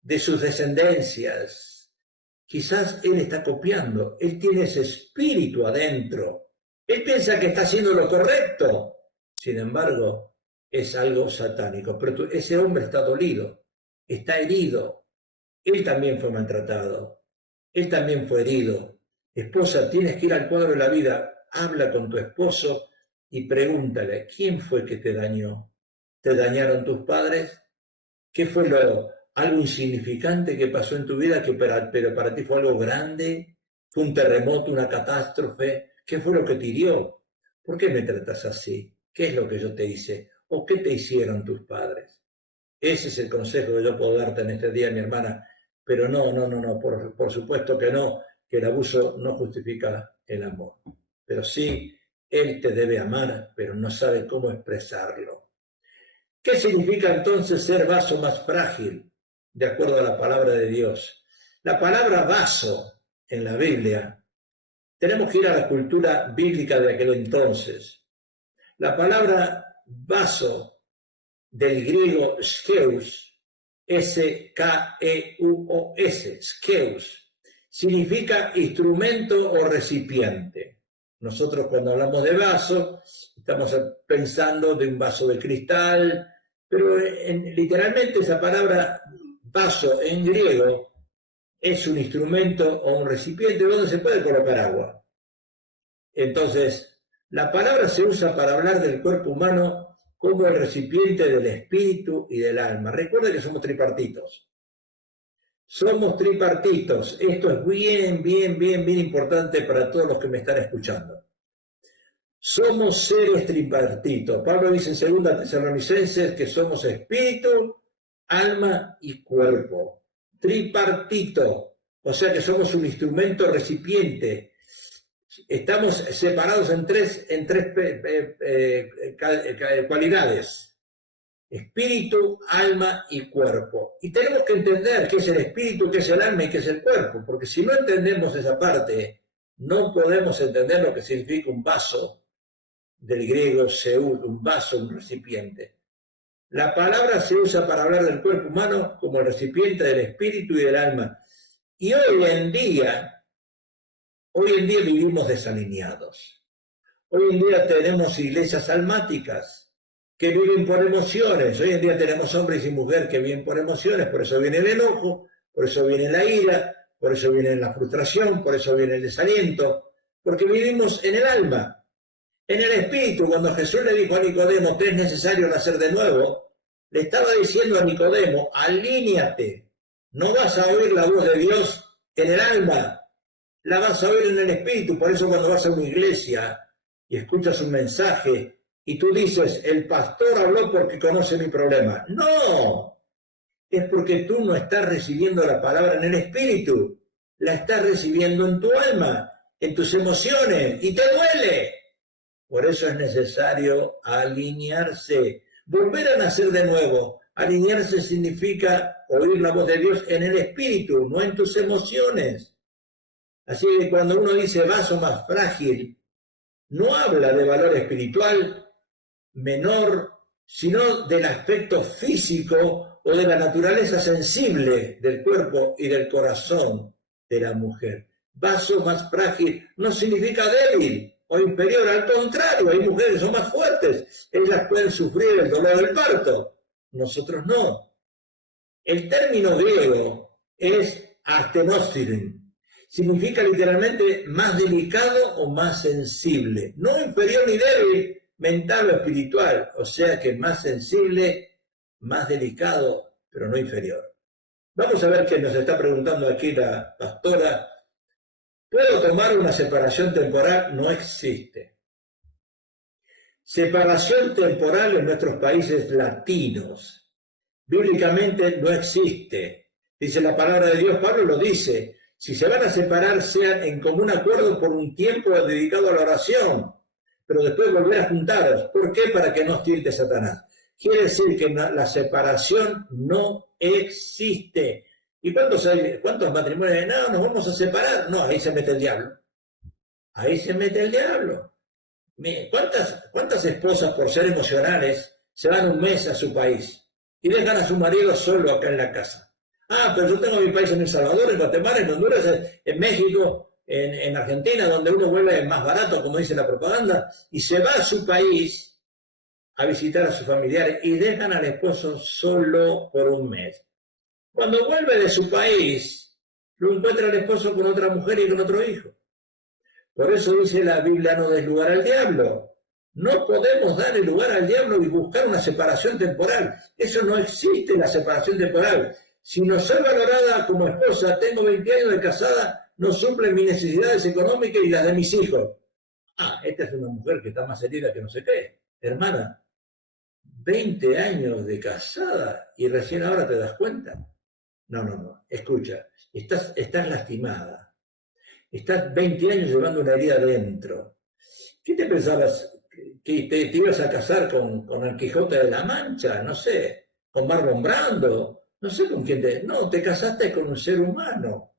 de sus descendencias, quizás él está copiando, él tiene ese espíritu adentro, él piensa que está haciendo lo correcto, sin embargo, es algo satánico, pero ese hombre está dolido, está herido, él también fue maltratado, él también fue herido. Esposa, tienes que ir al cuadro de la vida, habla con tu esposo y pregúntale, ¿quién fue que te dañó? ¿Te dañaron tus padres? ¿Qué fue algo insignificante que pasó en tu vida, pero para ti fue algo grande? ¿Fue un terremoto, una catástrofe? ¿Qué fue lo que te hirió? ¿Por qué me tratas así? ¿Qué es lo que yo te hice? ¿O qué te hicieron tus padres? Ese es el consejo que yo puedo darte en este día, mi hermana. Pero no, por supuesto que no, que el abuso no justifica el amor. Pero sí, él te debe amar, pero no sabe cómo expresarlo. ¿Qué significa entonces ser vaso más frágil, de acuerdo a la palabra de Dios? La palabra vaso en la Biblia, tenemos que ir a la cultura bíblica de aquel entonces. La palabra vaso del griego skeus, S-K-E-U-O-S, skeus, significa instrumento o recipiente. Nosotros cuando hablamos de vaso, estamos pensando de un vaso de cristal, pero literalmente esa palabra vaso en griego es un instrumento o un recipiente donde se puede colocar agua. Entonces, la palabra se usa para hablar del cuerpo humano como el recipiente del espíritu y del alma. Recuerda que somos tripartitos. Somos tripartitos. Esto es bien importante para todos los que me están escuchando. Somos seres tripartitos. Pablo dice en 2 Tesalonicenses que somos espíritu, alma y cuerpo. Tripartito. O sea que somos un instrumento recipiente. Estamos separados en tres cualidades. Espíritu, alma y cuerpo. Y tenemos que entender qué es el espíritu, qué es el alma y qué es el cuerpo, porque si no entendemos esa parte, no podemos entender lo que significa un vaso, del griego seud, un vaso, un recipiente. La palabra se usa para hablar del cuerpo humano como el recipiente del espíritu y del alma. Y hoy en día vivimos desalineados. Hoy en día tenemos iglesias almáticas que viven por emociones. Hoy en día tenemos hombres y mujeres que viven por emociones, por eso viene el enojo, por eso viene la ira, por eso viene la frustración, por eso viene el desaliento, porque vivimos en el alma, en el espíritu. Cuando Jesús le dijo a Nicodemo que es necesario nacer de nuevo, le estaba diciendo a Nicodemo, alíñate, no vas a oír la voz de Dios en el alma, la vas a oír en el espíritu. Por eso cuando vas a una iglesia y escuchas un mensaje, y tú dices, el pastor habló porque conoce mi problema. No, es porque tú no estás recibiendo la palabra en el espíritu, la estás recibiendo en tu alma, en tus emociones, y te duele. Por eso es necesario alinearse, volver a nacer de nuevo. Alinearse significa oír la voz de Dios en el espíritu, no en tus emociones. Así que cuando uno dice vaso más frágil, no habla de valor espiritual menor, sino del aspecto físico o de la naturaleza sensible del cuerpo y del corazón de la mujer. Vaso más frágil no significa débil o inferior, al contrario, hay mujeres que son más fuertes, ellas pueden sufrir el dolor del parto, nosotros no. El término griego es astenosiren, significa literalmente más delicado o más sensible, no inferior ni débil, mental o espiritual, o sea que más sensible, más delicado, pero no inferior. Vamos a ver qué nos está preguntando aquí la pastora. ¿Puedo tomar una separación temporal? No existe. Separación temporal en nuestros países latinos, bíblicamente no existe. Dice la palabra de Dios, Pablo lo dice, si se van a separar, sean en común acuerdo por un tiempo dedicado a la oración, pero después volver a juntaros. ¿Por qué? Para que no os tiente Satanás. Quiere decir que la separación no existe. ¿Y cuántos matrimonios? No, nos vamos a separar. No, ahí se mete el diablo. Ahí se mete el diablo. ¿Cuántas esposas por ser emocionales se van un mes a su país y dejan a su marido solo acá en la casa? Ah, pero yo tengo mi país en El Salvador, en Guatemala, en Honduras, en México, en Argentina, donde uno vuelve más barato, como dice la propaganda, y se va a su país a visitar a sus familiares y dejan al esposo solo por un mes. Cuando vuelve de su país, lo encuentra el esposo con otra mujer y con otro hijo. Por eso dice la Biblia, no des lugar al diablo. No podemos darle lugar al diablo y buscar una separación temporal. Eso no existe, la separación temporal. Si no soy valorada como esposa, tengo 20 años de casada, no suplen mis necesidades económicas y las de mis hijos. Ah, esta es una mujer que está más herida que no sé qué. Hermana, 20 años de casada y recién ahora te das cuenta. No. Escucha, estás lastimada. Estás 20 años llevando una herida adentro. ¿Qué te pensabas? ¿Que te ibas a casar con el Quijote de la Mancha? No sé, con Marlon Brando. No sé con quién te... No, te casaste con un ser humano.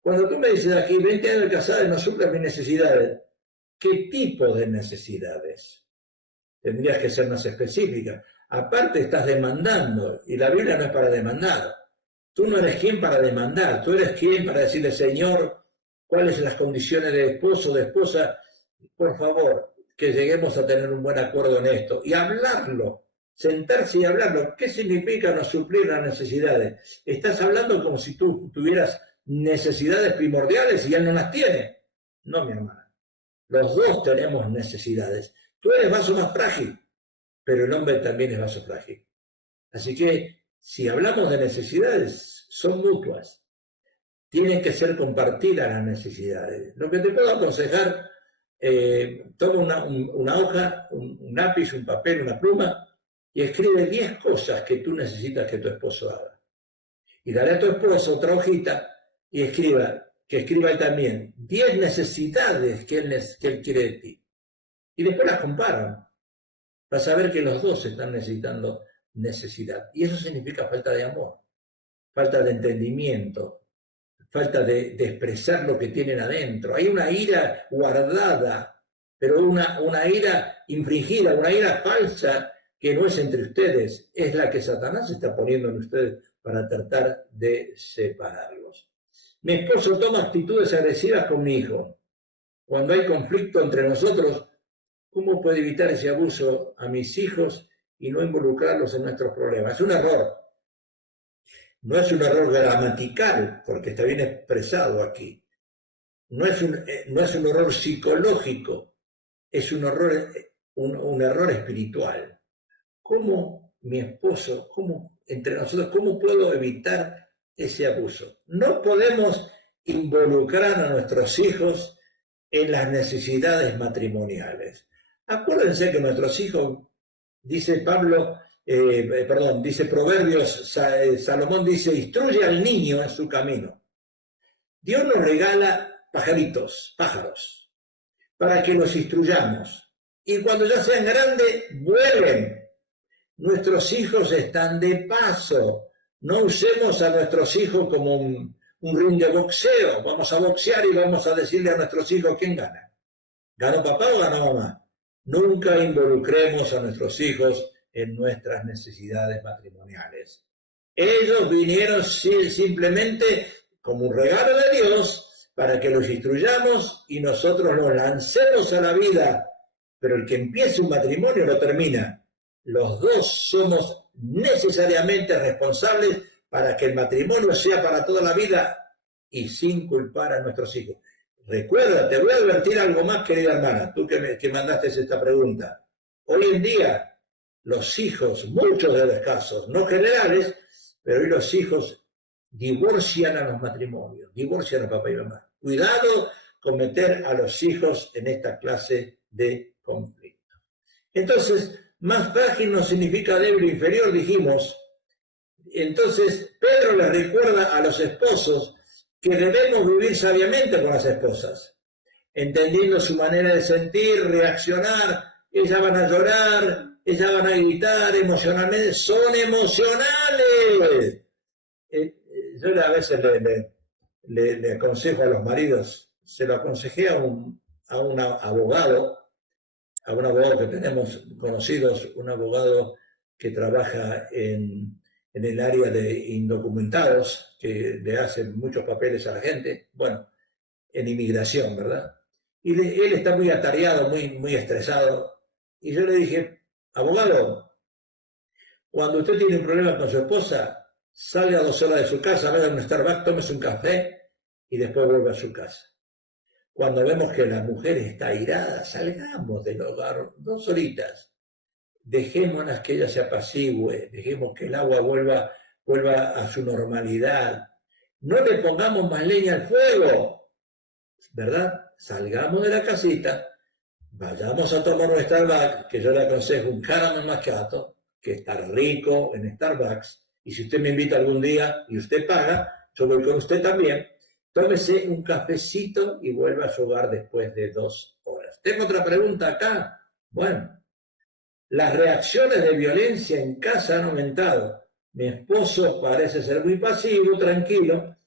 Cuando tú me dices aquí, 20 años de casada y no suplen mis necesidades, ¿qué tipo de necesidades? Tendrías que ser más específica. Aparte estás demandando, y la Biblia no es para demandar. Tú no eres quien para demandar, tú eres quien para decirle, Señor, cuáles son las condiciones de esposo, de esposa, por favor, que lleguemos a tener un buen acuerdo en esto. Y hablarlo, sentarse y hablarlo. ¿Qué significa no suplir las necesidades? Estás hablando como si tú tuvieras necesidades primordiales y él no las tiene. No, mi hermana. Los dos tenemos necesidades. Tú eres vaso más frágil, pero el hombre también es vaso frágil. Así que Si hablamos de necesidades, son mutuas. Tienen que ser compartidas las necesidades. Lo que te puedo aconsejar, toma una hoja, un lápiz, un papel, una pluma y escribe 10 cosas que tú necesitas que tu esposo haga. Y dale a tu esposo otra hojita y que escriba él también 10 necesidades que él quiere de ti. Y después las comparan. Vas a ver que los dos están necesitando necesidad. Y eso significa falta de amor, falta de entendimiento, falta de expresar lo que tienen adentro. Hay una ira guardada, pero una ira infringida, una ira falsa que no es entre ustedes, es la que Satanás está poniendo en ustedes para tratar de separarlos. Mi esposo toma actitudes agresivas con mi hijo. Cuando hay conflicto entre nosotros, ¿cómo puedo evitar ese abuso a mis hijos y no involucrarlos en nuestros problemas? Es un error. No es un error gramatical, porque está bien expresado aquí. No es un error psicológico, es un error espiritual. ¿Cómo mi esposo, entre nosotros, cómo puedo evitar ese abuso? No podemos involucrar a nuestros hijos en las necesidades matrimoniales. Acuérdense que nuestros hijos, dice dice Proverbios, Salomón dice, instruye al niño en su camino. Dios nos regala pájaros, para que los instruyamos. Y cuando ya sean grandes, vuelen. Nuestros hijos están de paso. No usemos a nuestros hijos como un ring de boxeo. Vamos a boxear y vamos a decirle a nuestros hijos quién gana. ¿Ganó papá o ganó mamá? Nunca involucremos a nuestros hijos en nuestras necesidades matrimoniales. Ellos vinieron simplemente como un regalo de Dios para que los instruyamos y nosotros los lancemos a la vida. Pero el que empiece un matrimonio lo termina. Los dos somos necesariamente responsables para que el matrimonio sea para toda la vida y sin culpar a nuestros hijos. Recuerda, te voy a advertir algo más, querida hermana, tú que mandaste esta pregunta. Hoy en día, los hijos, muchos de los casos, no generales, pero hoy los hijos divorcian a los matrimonios, divorcian a papá y mamá. Cuidado con meter a los hijos en esta clase de conflicto. Entonces, más frágil no significa débil o inferior, dijimos. Entonces, Pedro les recuerda a los esposos que debemos vivir sabiamente con las esposas, entendiendo su manera de sentir, reaccionar. Ellas van a llorar, ellas van a gritar emocionalmente, son emocionales. Yo a veces le aconsejo a los maridos, se lo aconsejé a un abogado que tenemos conocidos, un abogado que trabaja en el área de indocumentados, que le hacen muchos papeles a la gente, bueno, en inmigración, ¿verdad? Y él está muy atareado, muy estresado, y yo le dije, abogado, cuando usted tiene un problema con su esposa, salga 2 horas de su casa, vaya a un Starbucks, tómese un café y después vuelve a su casa. Cuando vemos que la mujer está airada, salgamos del hogar 2 horitas. Dejémonos que ella se apacigüe, dejemos que el agua vuelva a su normalidad. No le pongamos más leña al fuego, ¿verdad? Salgamos de la casita, vayamos a tomar un Starbucks, que yo le aconsejo un caramel macchiato, que está rico en Starbucks, y si usted me invita algún día y usted paga, yo voy con usted también. Tómese un cafecito y vuelva a su hogar después de 2 horas. Tengo otra pregunta acá. Bueno, las reacciones de violencia en casa han aumentado. Mi esposo parece ser muy pasivo, tranquilo,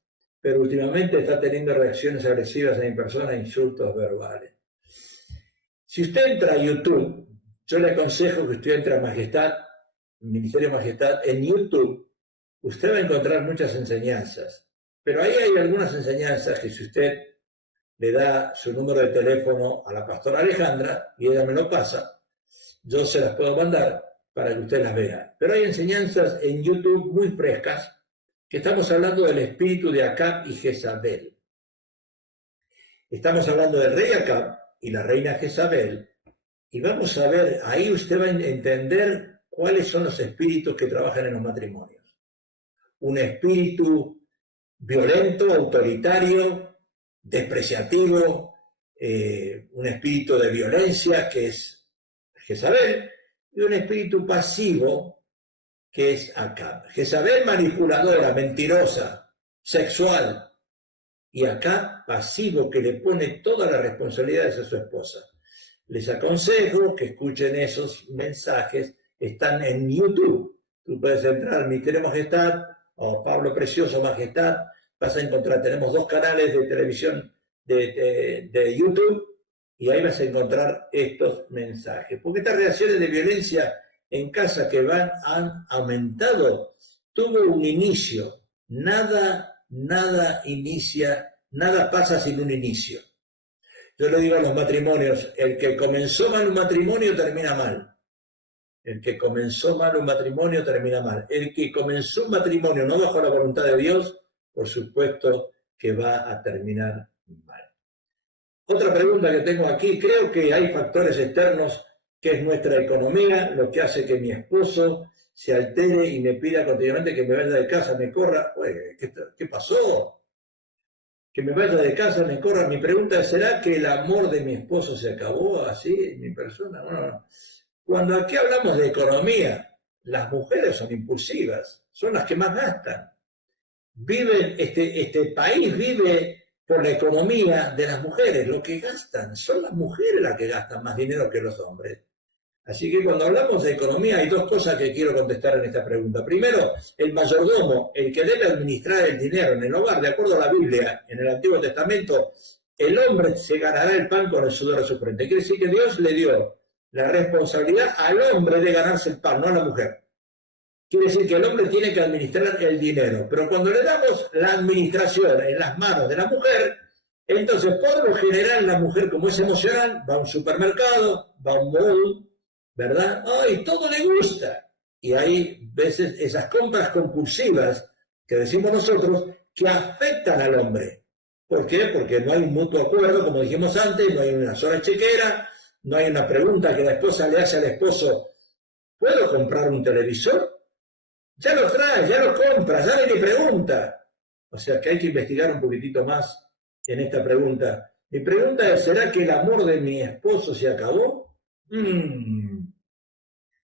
pero últimamente está teniendo reacciones agresivas en mi persona e insultos verbales. Si usted entra a YouTube, yo le aconsejo que usted entre a Majestad, Ministerio Majestad, en YouTube, usted va a encontrar muchas enseñanzas. Pero ahí hay algunas enseñanzas que si usted le da su número de teléfono a la pastora Alejandra y ella me lo pasa, yo se las puedo mandar para que usted las vea. Pero hay enseñanzas en YouTube muy frescas que estamos hablando del espíritu de Acab y Jezabel. Estamos hablando del rey Acab y la reina Jezabel y vamos a ver, ahí usted va a entender cuáles son los espíritus que trabajan en los matrimonios. un espíritu violento, autoritario, despreciativo, un espíritu de violencia que es Jezabel, y un espíritu pasivo que es Acab. Jezabel manipuladora, mentirosa, sexual, y Acab pasivo que le pone todas las responsabilidades a su esposa. Les aconsejo que escuchen esos mensajes, están en YouTube. Tú puedes entrar, Misterio Majestad o Pablo Precioso Majestad, vas a encontrar, tenemos 2 canales de televisión de YouTube, y ahí vas a encontrar estos mensajes. Porque estas reacciones de violencia en casa que han aumentado, tuvo un inicio. Nada pasa sin un inicio. Yo le digo a los matrimonios, el que comenzó mal un matrimonio termina mal. El que comenzó mal un matrimonio termina mal. El que comenzó un matrimonio no bajo la voluntad de Dios, por supuesto que va a terminar mal. Otra pregunta que tengo aquí, creo que hay factores externos que es nuestra economía, lo que hace que mi esposo se altere y me pida continuamente que me vaya de casa, me corra. Oye, ¿qué pasó? Que me vaya de casa, me corra. Mi pregunta es, ¿será que el amor de mi esposo se acabó así en mi persona? No. Cuando aquí hablamos de economía, las mujeres son impulsivas, son las que más gastan. Este país vive por la economía de las mujeres, lo que gastan, son las mujeres las que gastan más dinero que los hombres. Así que cuando hablamos de economía hay 2 cosas que quiero contestar en esta pregunta. Primero, el mayordomo, el que debe administrar el dinero en el hogar, de acuerdo a la Biblia, en el Antiguo Testamento, el hombre se ganará el pan con el sudor de su frente. Quiere decir que Dios le dio la responsabilidad al hombre de ganarse el pan, no a la mujer. Quiere decir que el hombre tiene que administrar el dinero, pero cuando le damos la administración en las manos de la mujer, entonces por lo general la mujer, como es emocional, va a un supermercado, va a un mall, ¿verdad? ¡Ay, todo le gusta! Y hay veces esas compras compulsivas que decimos nosotros que afectan al hombre. ¿Por qué? Porque no hay un mutuo acuerdo, como dijimos antes, no hay una sola chequera, no hay una pregunta que la esposa le hace al esposo, ¿puedo comprar un televisor? Ya lo trae, ya lo compra, ya le pregunta. O sea que hay que investigar un poquitito más en esta pregunta. Mi pregunta es, ¿será que el amor de mi esposo se acabó?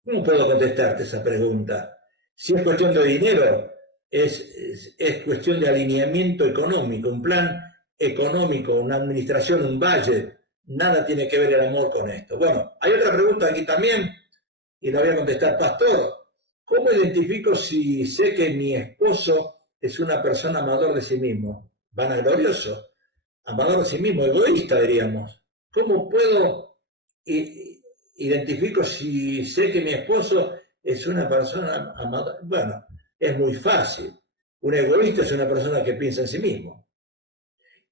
¿Cómo puedo contestarte esa pregunta? Si es cuestión de dinero, es cuestión de alineamiento económico, un plan económico, una administración, un budget. Nada tiene que ver el amor con esto. Bueno, hay otra pregunta aquí también, y la voy a contestar, pastor. ¿Cómo identifico si sé que mi esposo es una persona amador de sí mismo? Vanaglorioso, amador de sí mismo, egoísta, diríamos. ¿Cómo puedo identifico si sé que mi esposo es una persona amadora? Bueno, es muy fácil. Un egoísta es una persona que piensa en sí mismo.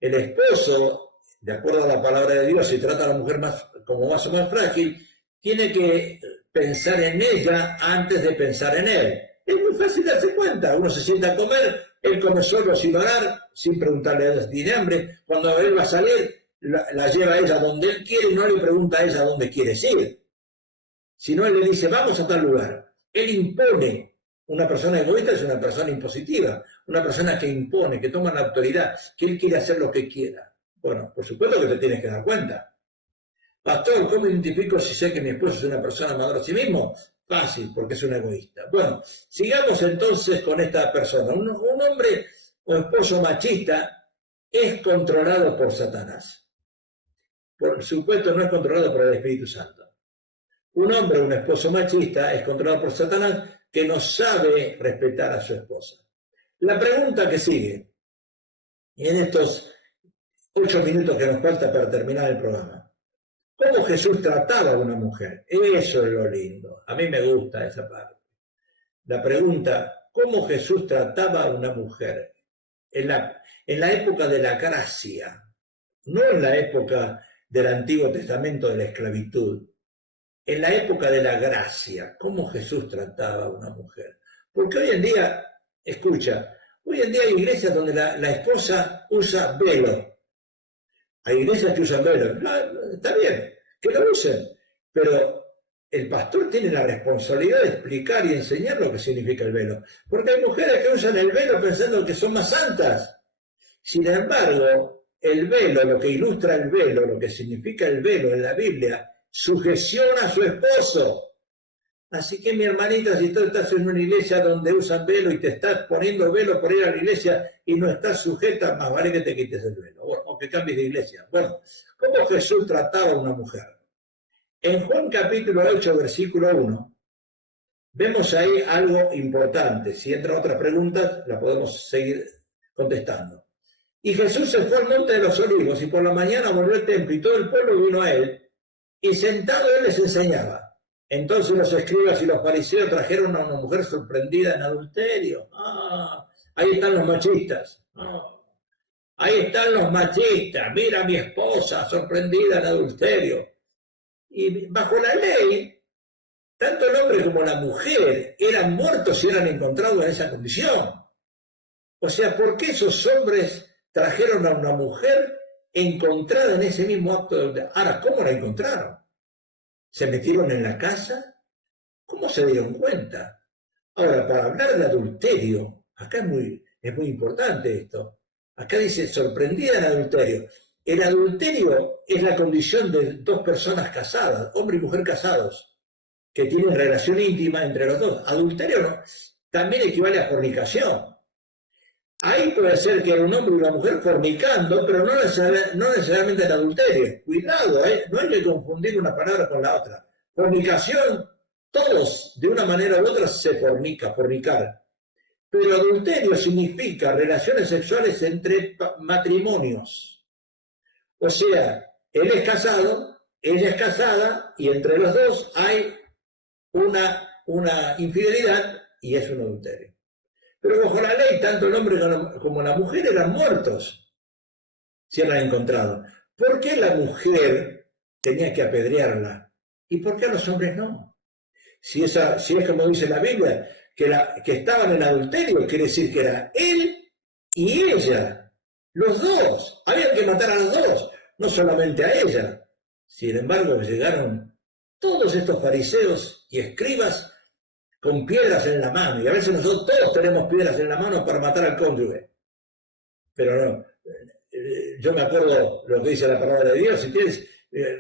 El esposo, de acuerdo a la palabra de Dios, si trata a la mujer como más o más frágil, tiene que pensar en ella antes de pensar en él. Es muy fácil darse cuenta. Uno se sienta a comer, él come solo sin orar, sin preguntarle a ella si tiene hambre. Cuando él va a salir, la lleva a ella donde él quiere y no le pregunta a ella dónde quiere ir. Sino él le dice, vamos a tal lugar. Él impone. Una persona egoísta es una persona impositiva, una persona que impone, que toma la autoridad, que él quiere hacer lo que quiera. Bueno, por supuesto que te tienes que dar cuenta. Pastor, ¿cómo identifico si sé que mi esposo es una persona amadora a sí mismo? Fácil, porque es un egoísta. Bueno, sigamos entonces con esta persona. Un hombre o esposo machista es controlado por Satanás. Por supuesto, no es controlado por el Espíritu Santo. Un hombre o un esposo machista es controlado por Satanás que no sabe respetar a su esposa. La pregunta que sigue, y en estos 8 minutos que nos falta para terminar el programa, ¿cómo Jesús trataba a una mujer? Eso es lo lindo. A mí me gusta esa parte. La pregunta, ¿cómo Jesús trataba a una mujer? En la época de la gracia, no en la época del Antiguo Testamento de la esclavitud, en la época de la gracia, ¿cómo Jesús trataba a una mujer? Porque hoy en día, escucha, hoy en día hay iglesias donde la esposa usa velo. Hay iglesias que usan velo. Está bien, que lo usen, pero el pastor tiene la responsabilidad de explicar y enseñar lo que significa el velo. Porque hay mujeres que usan el velo pensando que son más santas. Sin embargo, el velo, lo que ilustra el velo, lo que significa el velo en la Biblia, sujeciona a su esposo. Así que mi hermanita, si tú estás en una iglesia donde usan velo y te estás poniendo velo por ir a la iglesia y no estás sujeta, más vale que te quites el velo, bueno, o que cambies de iglesia. Bueno, ¿cómo Jesús trataba a una mujer? En Juan capítulo 8, versículo 1, vemos ahí algo importante. Si entran otras preguntas, la podemos seguir contestando. Y Jesús se fue al monte de los olivos y por la mañana volvió al templo y todo el pueblo vino a él y sentado él les enseñaba. Entonces los escribas y los fariseos trajeron a una mujer sorprendida en adulterio. Ahí están los machistas. Ahí están los machistas. Mira a mi esposa sorprendida en adulterio. Y bajo la ley, tanto el hombre como la mujer eran muertos si eran encontrados en esa condición. O sea, ¿por qué esos hombres trajeron a una mujer encontrada en ese mismo acto de adulterio? Ahora, ¿cómo la encontraron? ¿Se metieron en la casa? ¿Cómo se dieron cuenta? Ahora, para hablar de adulterio, acá es muy importante esto. Acá dice sorprendida en adulterio. El adulterio es la condición de dos personas casadas, hombre y mujer casados, que tienen relación íntima entre los dos. Adulterio no, también equivale a fornicación. Ahí puede ser que era un hombre y una mujer fornicando, pero no necesariamente en adulterio. Cuidado, no hay que confundir una palabra con la otra. Fornicación, todos, de una manera u otra, se fornicar. Pero adulterio significa relaciones sexuales entre matrimonios. O sea, él es casado, ella es casada, y entre los dos hay una infidelidad y es un adulterio. Pero bajo la ley, tanto el hombre como la mujer eran muertos si eran encontrados. ¿Por qué la mujer tenía que apedrearla? ¿Y por qué a los hombres no? Si es como dice la Biblia, que estaban en adulterio, quiere decir que era él y ella. Los dos. Había que matar a los dos, no solamente a ella. Sin embargo, llegaron todos estos fariseos y escribas con piedras en la mano, y a veces nosotros todos tenemos piedras en la mano para matar al cónyuge, pero no, yo me acuerdo lo que dice la palabra de Dios, si tienes,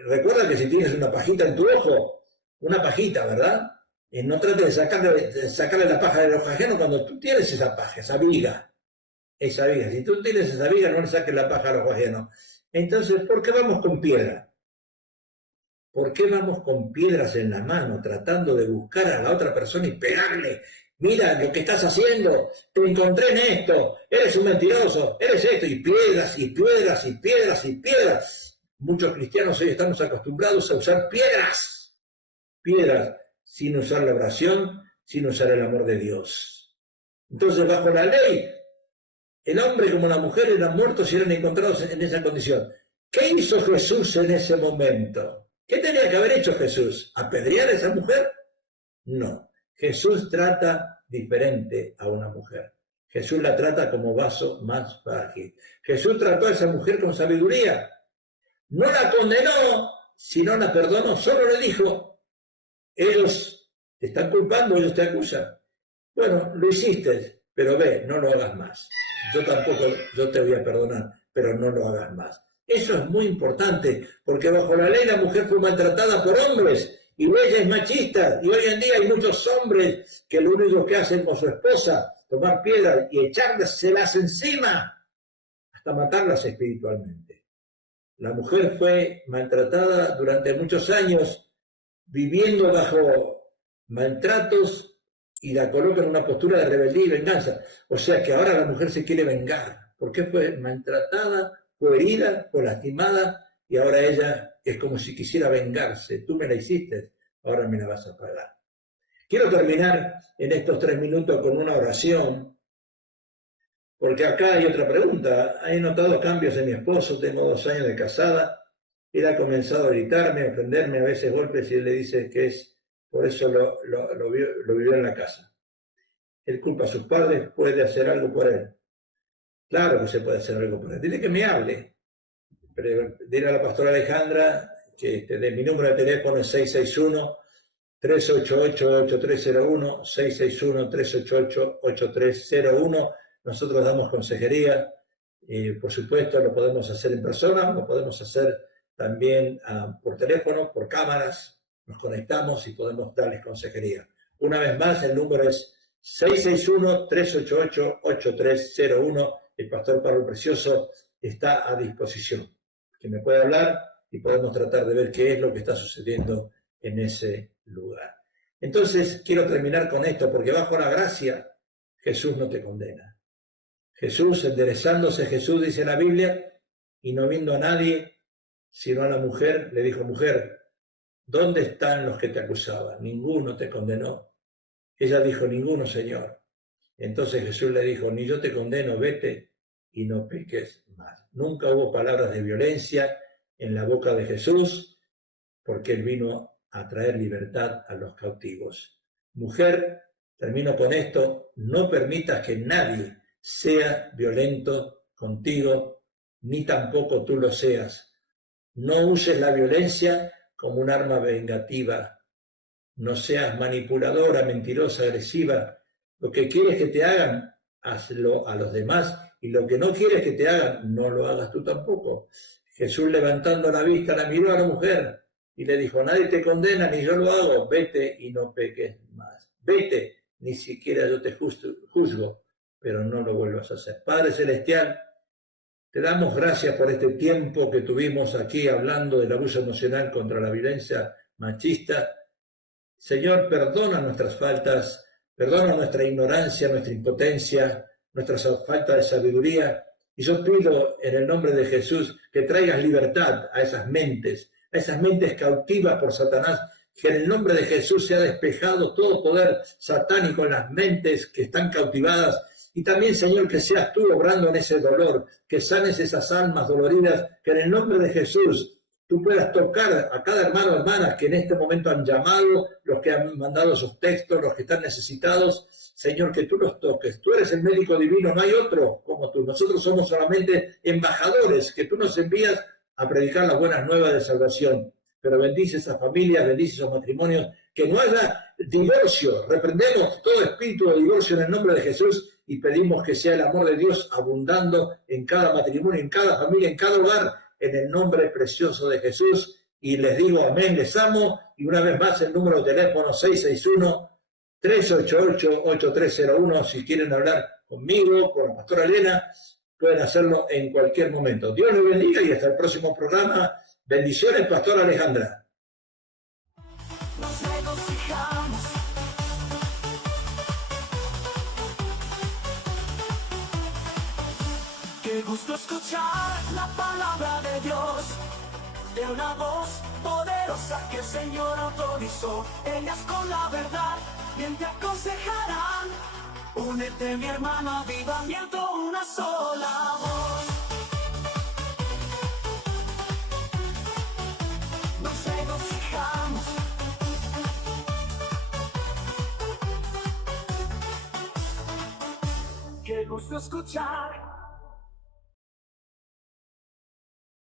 recuerda que si tienes una pajita en tu ojo, una pajita, ¿verdad? No trates de sacarle la paja del ojo ajeno cuando tú tienes esa paja, esa viga, si tú tienes esa viga no le saques la paja al ojo ajeno. Entonces, ¿por qué vamos con piedra? ¿Por qué vamos con piedras en la mano tratando de buscar a la otra persona y pegarle? Mira lo que estás haciendo, te encontré en esto, eres un mentiroso, eres esto, y piedras, y piedras, y piedras, y piedras. Muchos cristianos hoy estamos acostumbrados a usar piedras, sin usar la oración, sin usar el amor de Dios. Entonces, bajo la ley, el hombre como la mujer eran muertos si eran encontrados en esa condición. ¿Qué hizo Jesús en ese momento? ¿Qué tenía que haber hecho Jesús? ¿Apedrear a esa mujer? No. Jesús trata diferente a una mujer. Jesús la trata como vaso más frágil. Jesús trató a esa mujer con sabiduría. No la condenó, sino la perdonó. Solo le dijo, ellos te están culpando, ellos te acusan. Bueno, lo hiciste, pero ve, no lo hagas más. Yo te voy a perdonar, pero no lo hagas más. Eso es muy importante, porque bajo la ley la mujer fue maltratada por hombres y ella es machista. Y hoy en día hay muchos hombres que lo único que hacen con su esposa, tomar piedras y echárselas encima hasta matarlas espiritualmente. La mujer fue maltratada durante muchos años, viviendo bajo maltratos y la coloca en una postura de rebeldía y venganza. O sea que ahora la mujer se quiere vengar. ¿Por qué fue maltratada? Fue herida, fue lastimada y ahora ella es como si quisiera vengarse. Tú me la hiciste, ahora me la vas a pagar. Quiero terminar en estos 3 minutos con una oración, porque acá hay otra pregunta. He notado cambios en mi esposo, tengo 2 años de casada, él ha comenzado a gritarme, a ofenderme, a veces golpes y él le dice que es, por eso lo vivió en la casa. Él culpa a sus padres, puede hacer algo por él. Claro que se puede hacer algo por él. Dile que me hable. Pero dile a la pastora Alejandra que mi número de teléfono es 388-8301, 661-388-8301. Nosotros damos consejería, por supuesto lo podemos hacer en persona, lo podemos hacer también por teléfono, por cámaras, nos conectamos y podemos darles consejería. Una vez más, el número es 661-388-8301. El pastor Pablo Precioso está a disposición, que me puede hablar y podemos tratar de ver qué es lo que está sucediendo en ese lugar. Entonces, quiero terminar con esto, porque bajo la gracia, Jesús no te condena. Jesús, enderezándose, Jesús dice en la Biblia, y no viendo a nadie, sino a la mujer, le dijo: mujer, ¿dónde están los que te acusaban? Ninguno te condenó. Ella dijo: ninguno, Señor. Entonces Jesús le dijo: ni yo te condeno, vete y no peques más. Nunca hubo palabras de violencia en la boca de Jesús, porque Él vino a traer libertad a los cautivos. Mujer, termino con esto, no permitas que nadie sea violento contigo, ni tampoco tú lo seas. No uses la violencia como un arma vengativa. No seas manipuladora, mentirosa, agresiva. Lo que quieres que te hagan, hazlo a los demás, y lo que no quieres que te hagan, no lo hagas tú tampoco. Jesús, levantando la vista, la miró a la mujer y le dijo: nadie te condena, ni yo lo hago, vete y no peques más. Vete, ni siquiera yo te juzgo, pero no lo vuelvas a hacer. Padre Celestial, te damos gracias por este tiempo que tuvimos aquí hablando del abuso emocional contra la violencia machista. Señor, perdona nuestras faltas, perdona nuestra ignorancia, nuestra impotencia, nuestra falta de sabiduría. Y yo pido en el nombre de Jesús que traigas libertad a esas mentes cautivas por Satanás, que en el nombre de Jesús sea despejado todo poder satánico en las mentes que están cautivadas. Y también, Señor, que seas tú obrando en ese dolor, que sanes esas almas doloridas, que en el nombre de Jesús tú puedas tocar a cada hermano o hermana que en este momento han llamado, los que han mandado esos textos, los que están necesitados. Señor, que tú los toques. Tú eres el médico divino, no hay otro como tú. Nosotros somos solamente embajadores que tú nos envías a predicar las buenas nuevas de salvación. Pero bendice esas familias, bendice esos matrimonios, que no haya divorcio. Reprendemos todo espíritu de divorcio en el nombre de Jesús y pedimos que sea el amor de Dios abundando en cada matrimonio, en cada familia, en cada hogar, en el nombre precioso de Jesús. Y les digo amén, les amo. Y una vez más el número de teléfono 661-388-8301. Si quieren hablar conmigo, con la pastora Elena, pueden hacerlo en cualquier momento. Dios les bendiga y hasta el próximo programa. Bendiciones, pastora Alejandra. Nos regocijamos. Qué gusto escuchar la palabra de Dios, de una voz poderosa que el Señor autorizó. Ellas con la verdad bien te aconsejarán. Únete, mi hermano, avivamiento, una sola voz. Nos regocijamos. Qué gusto escuchar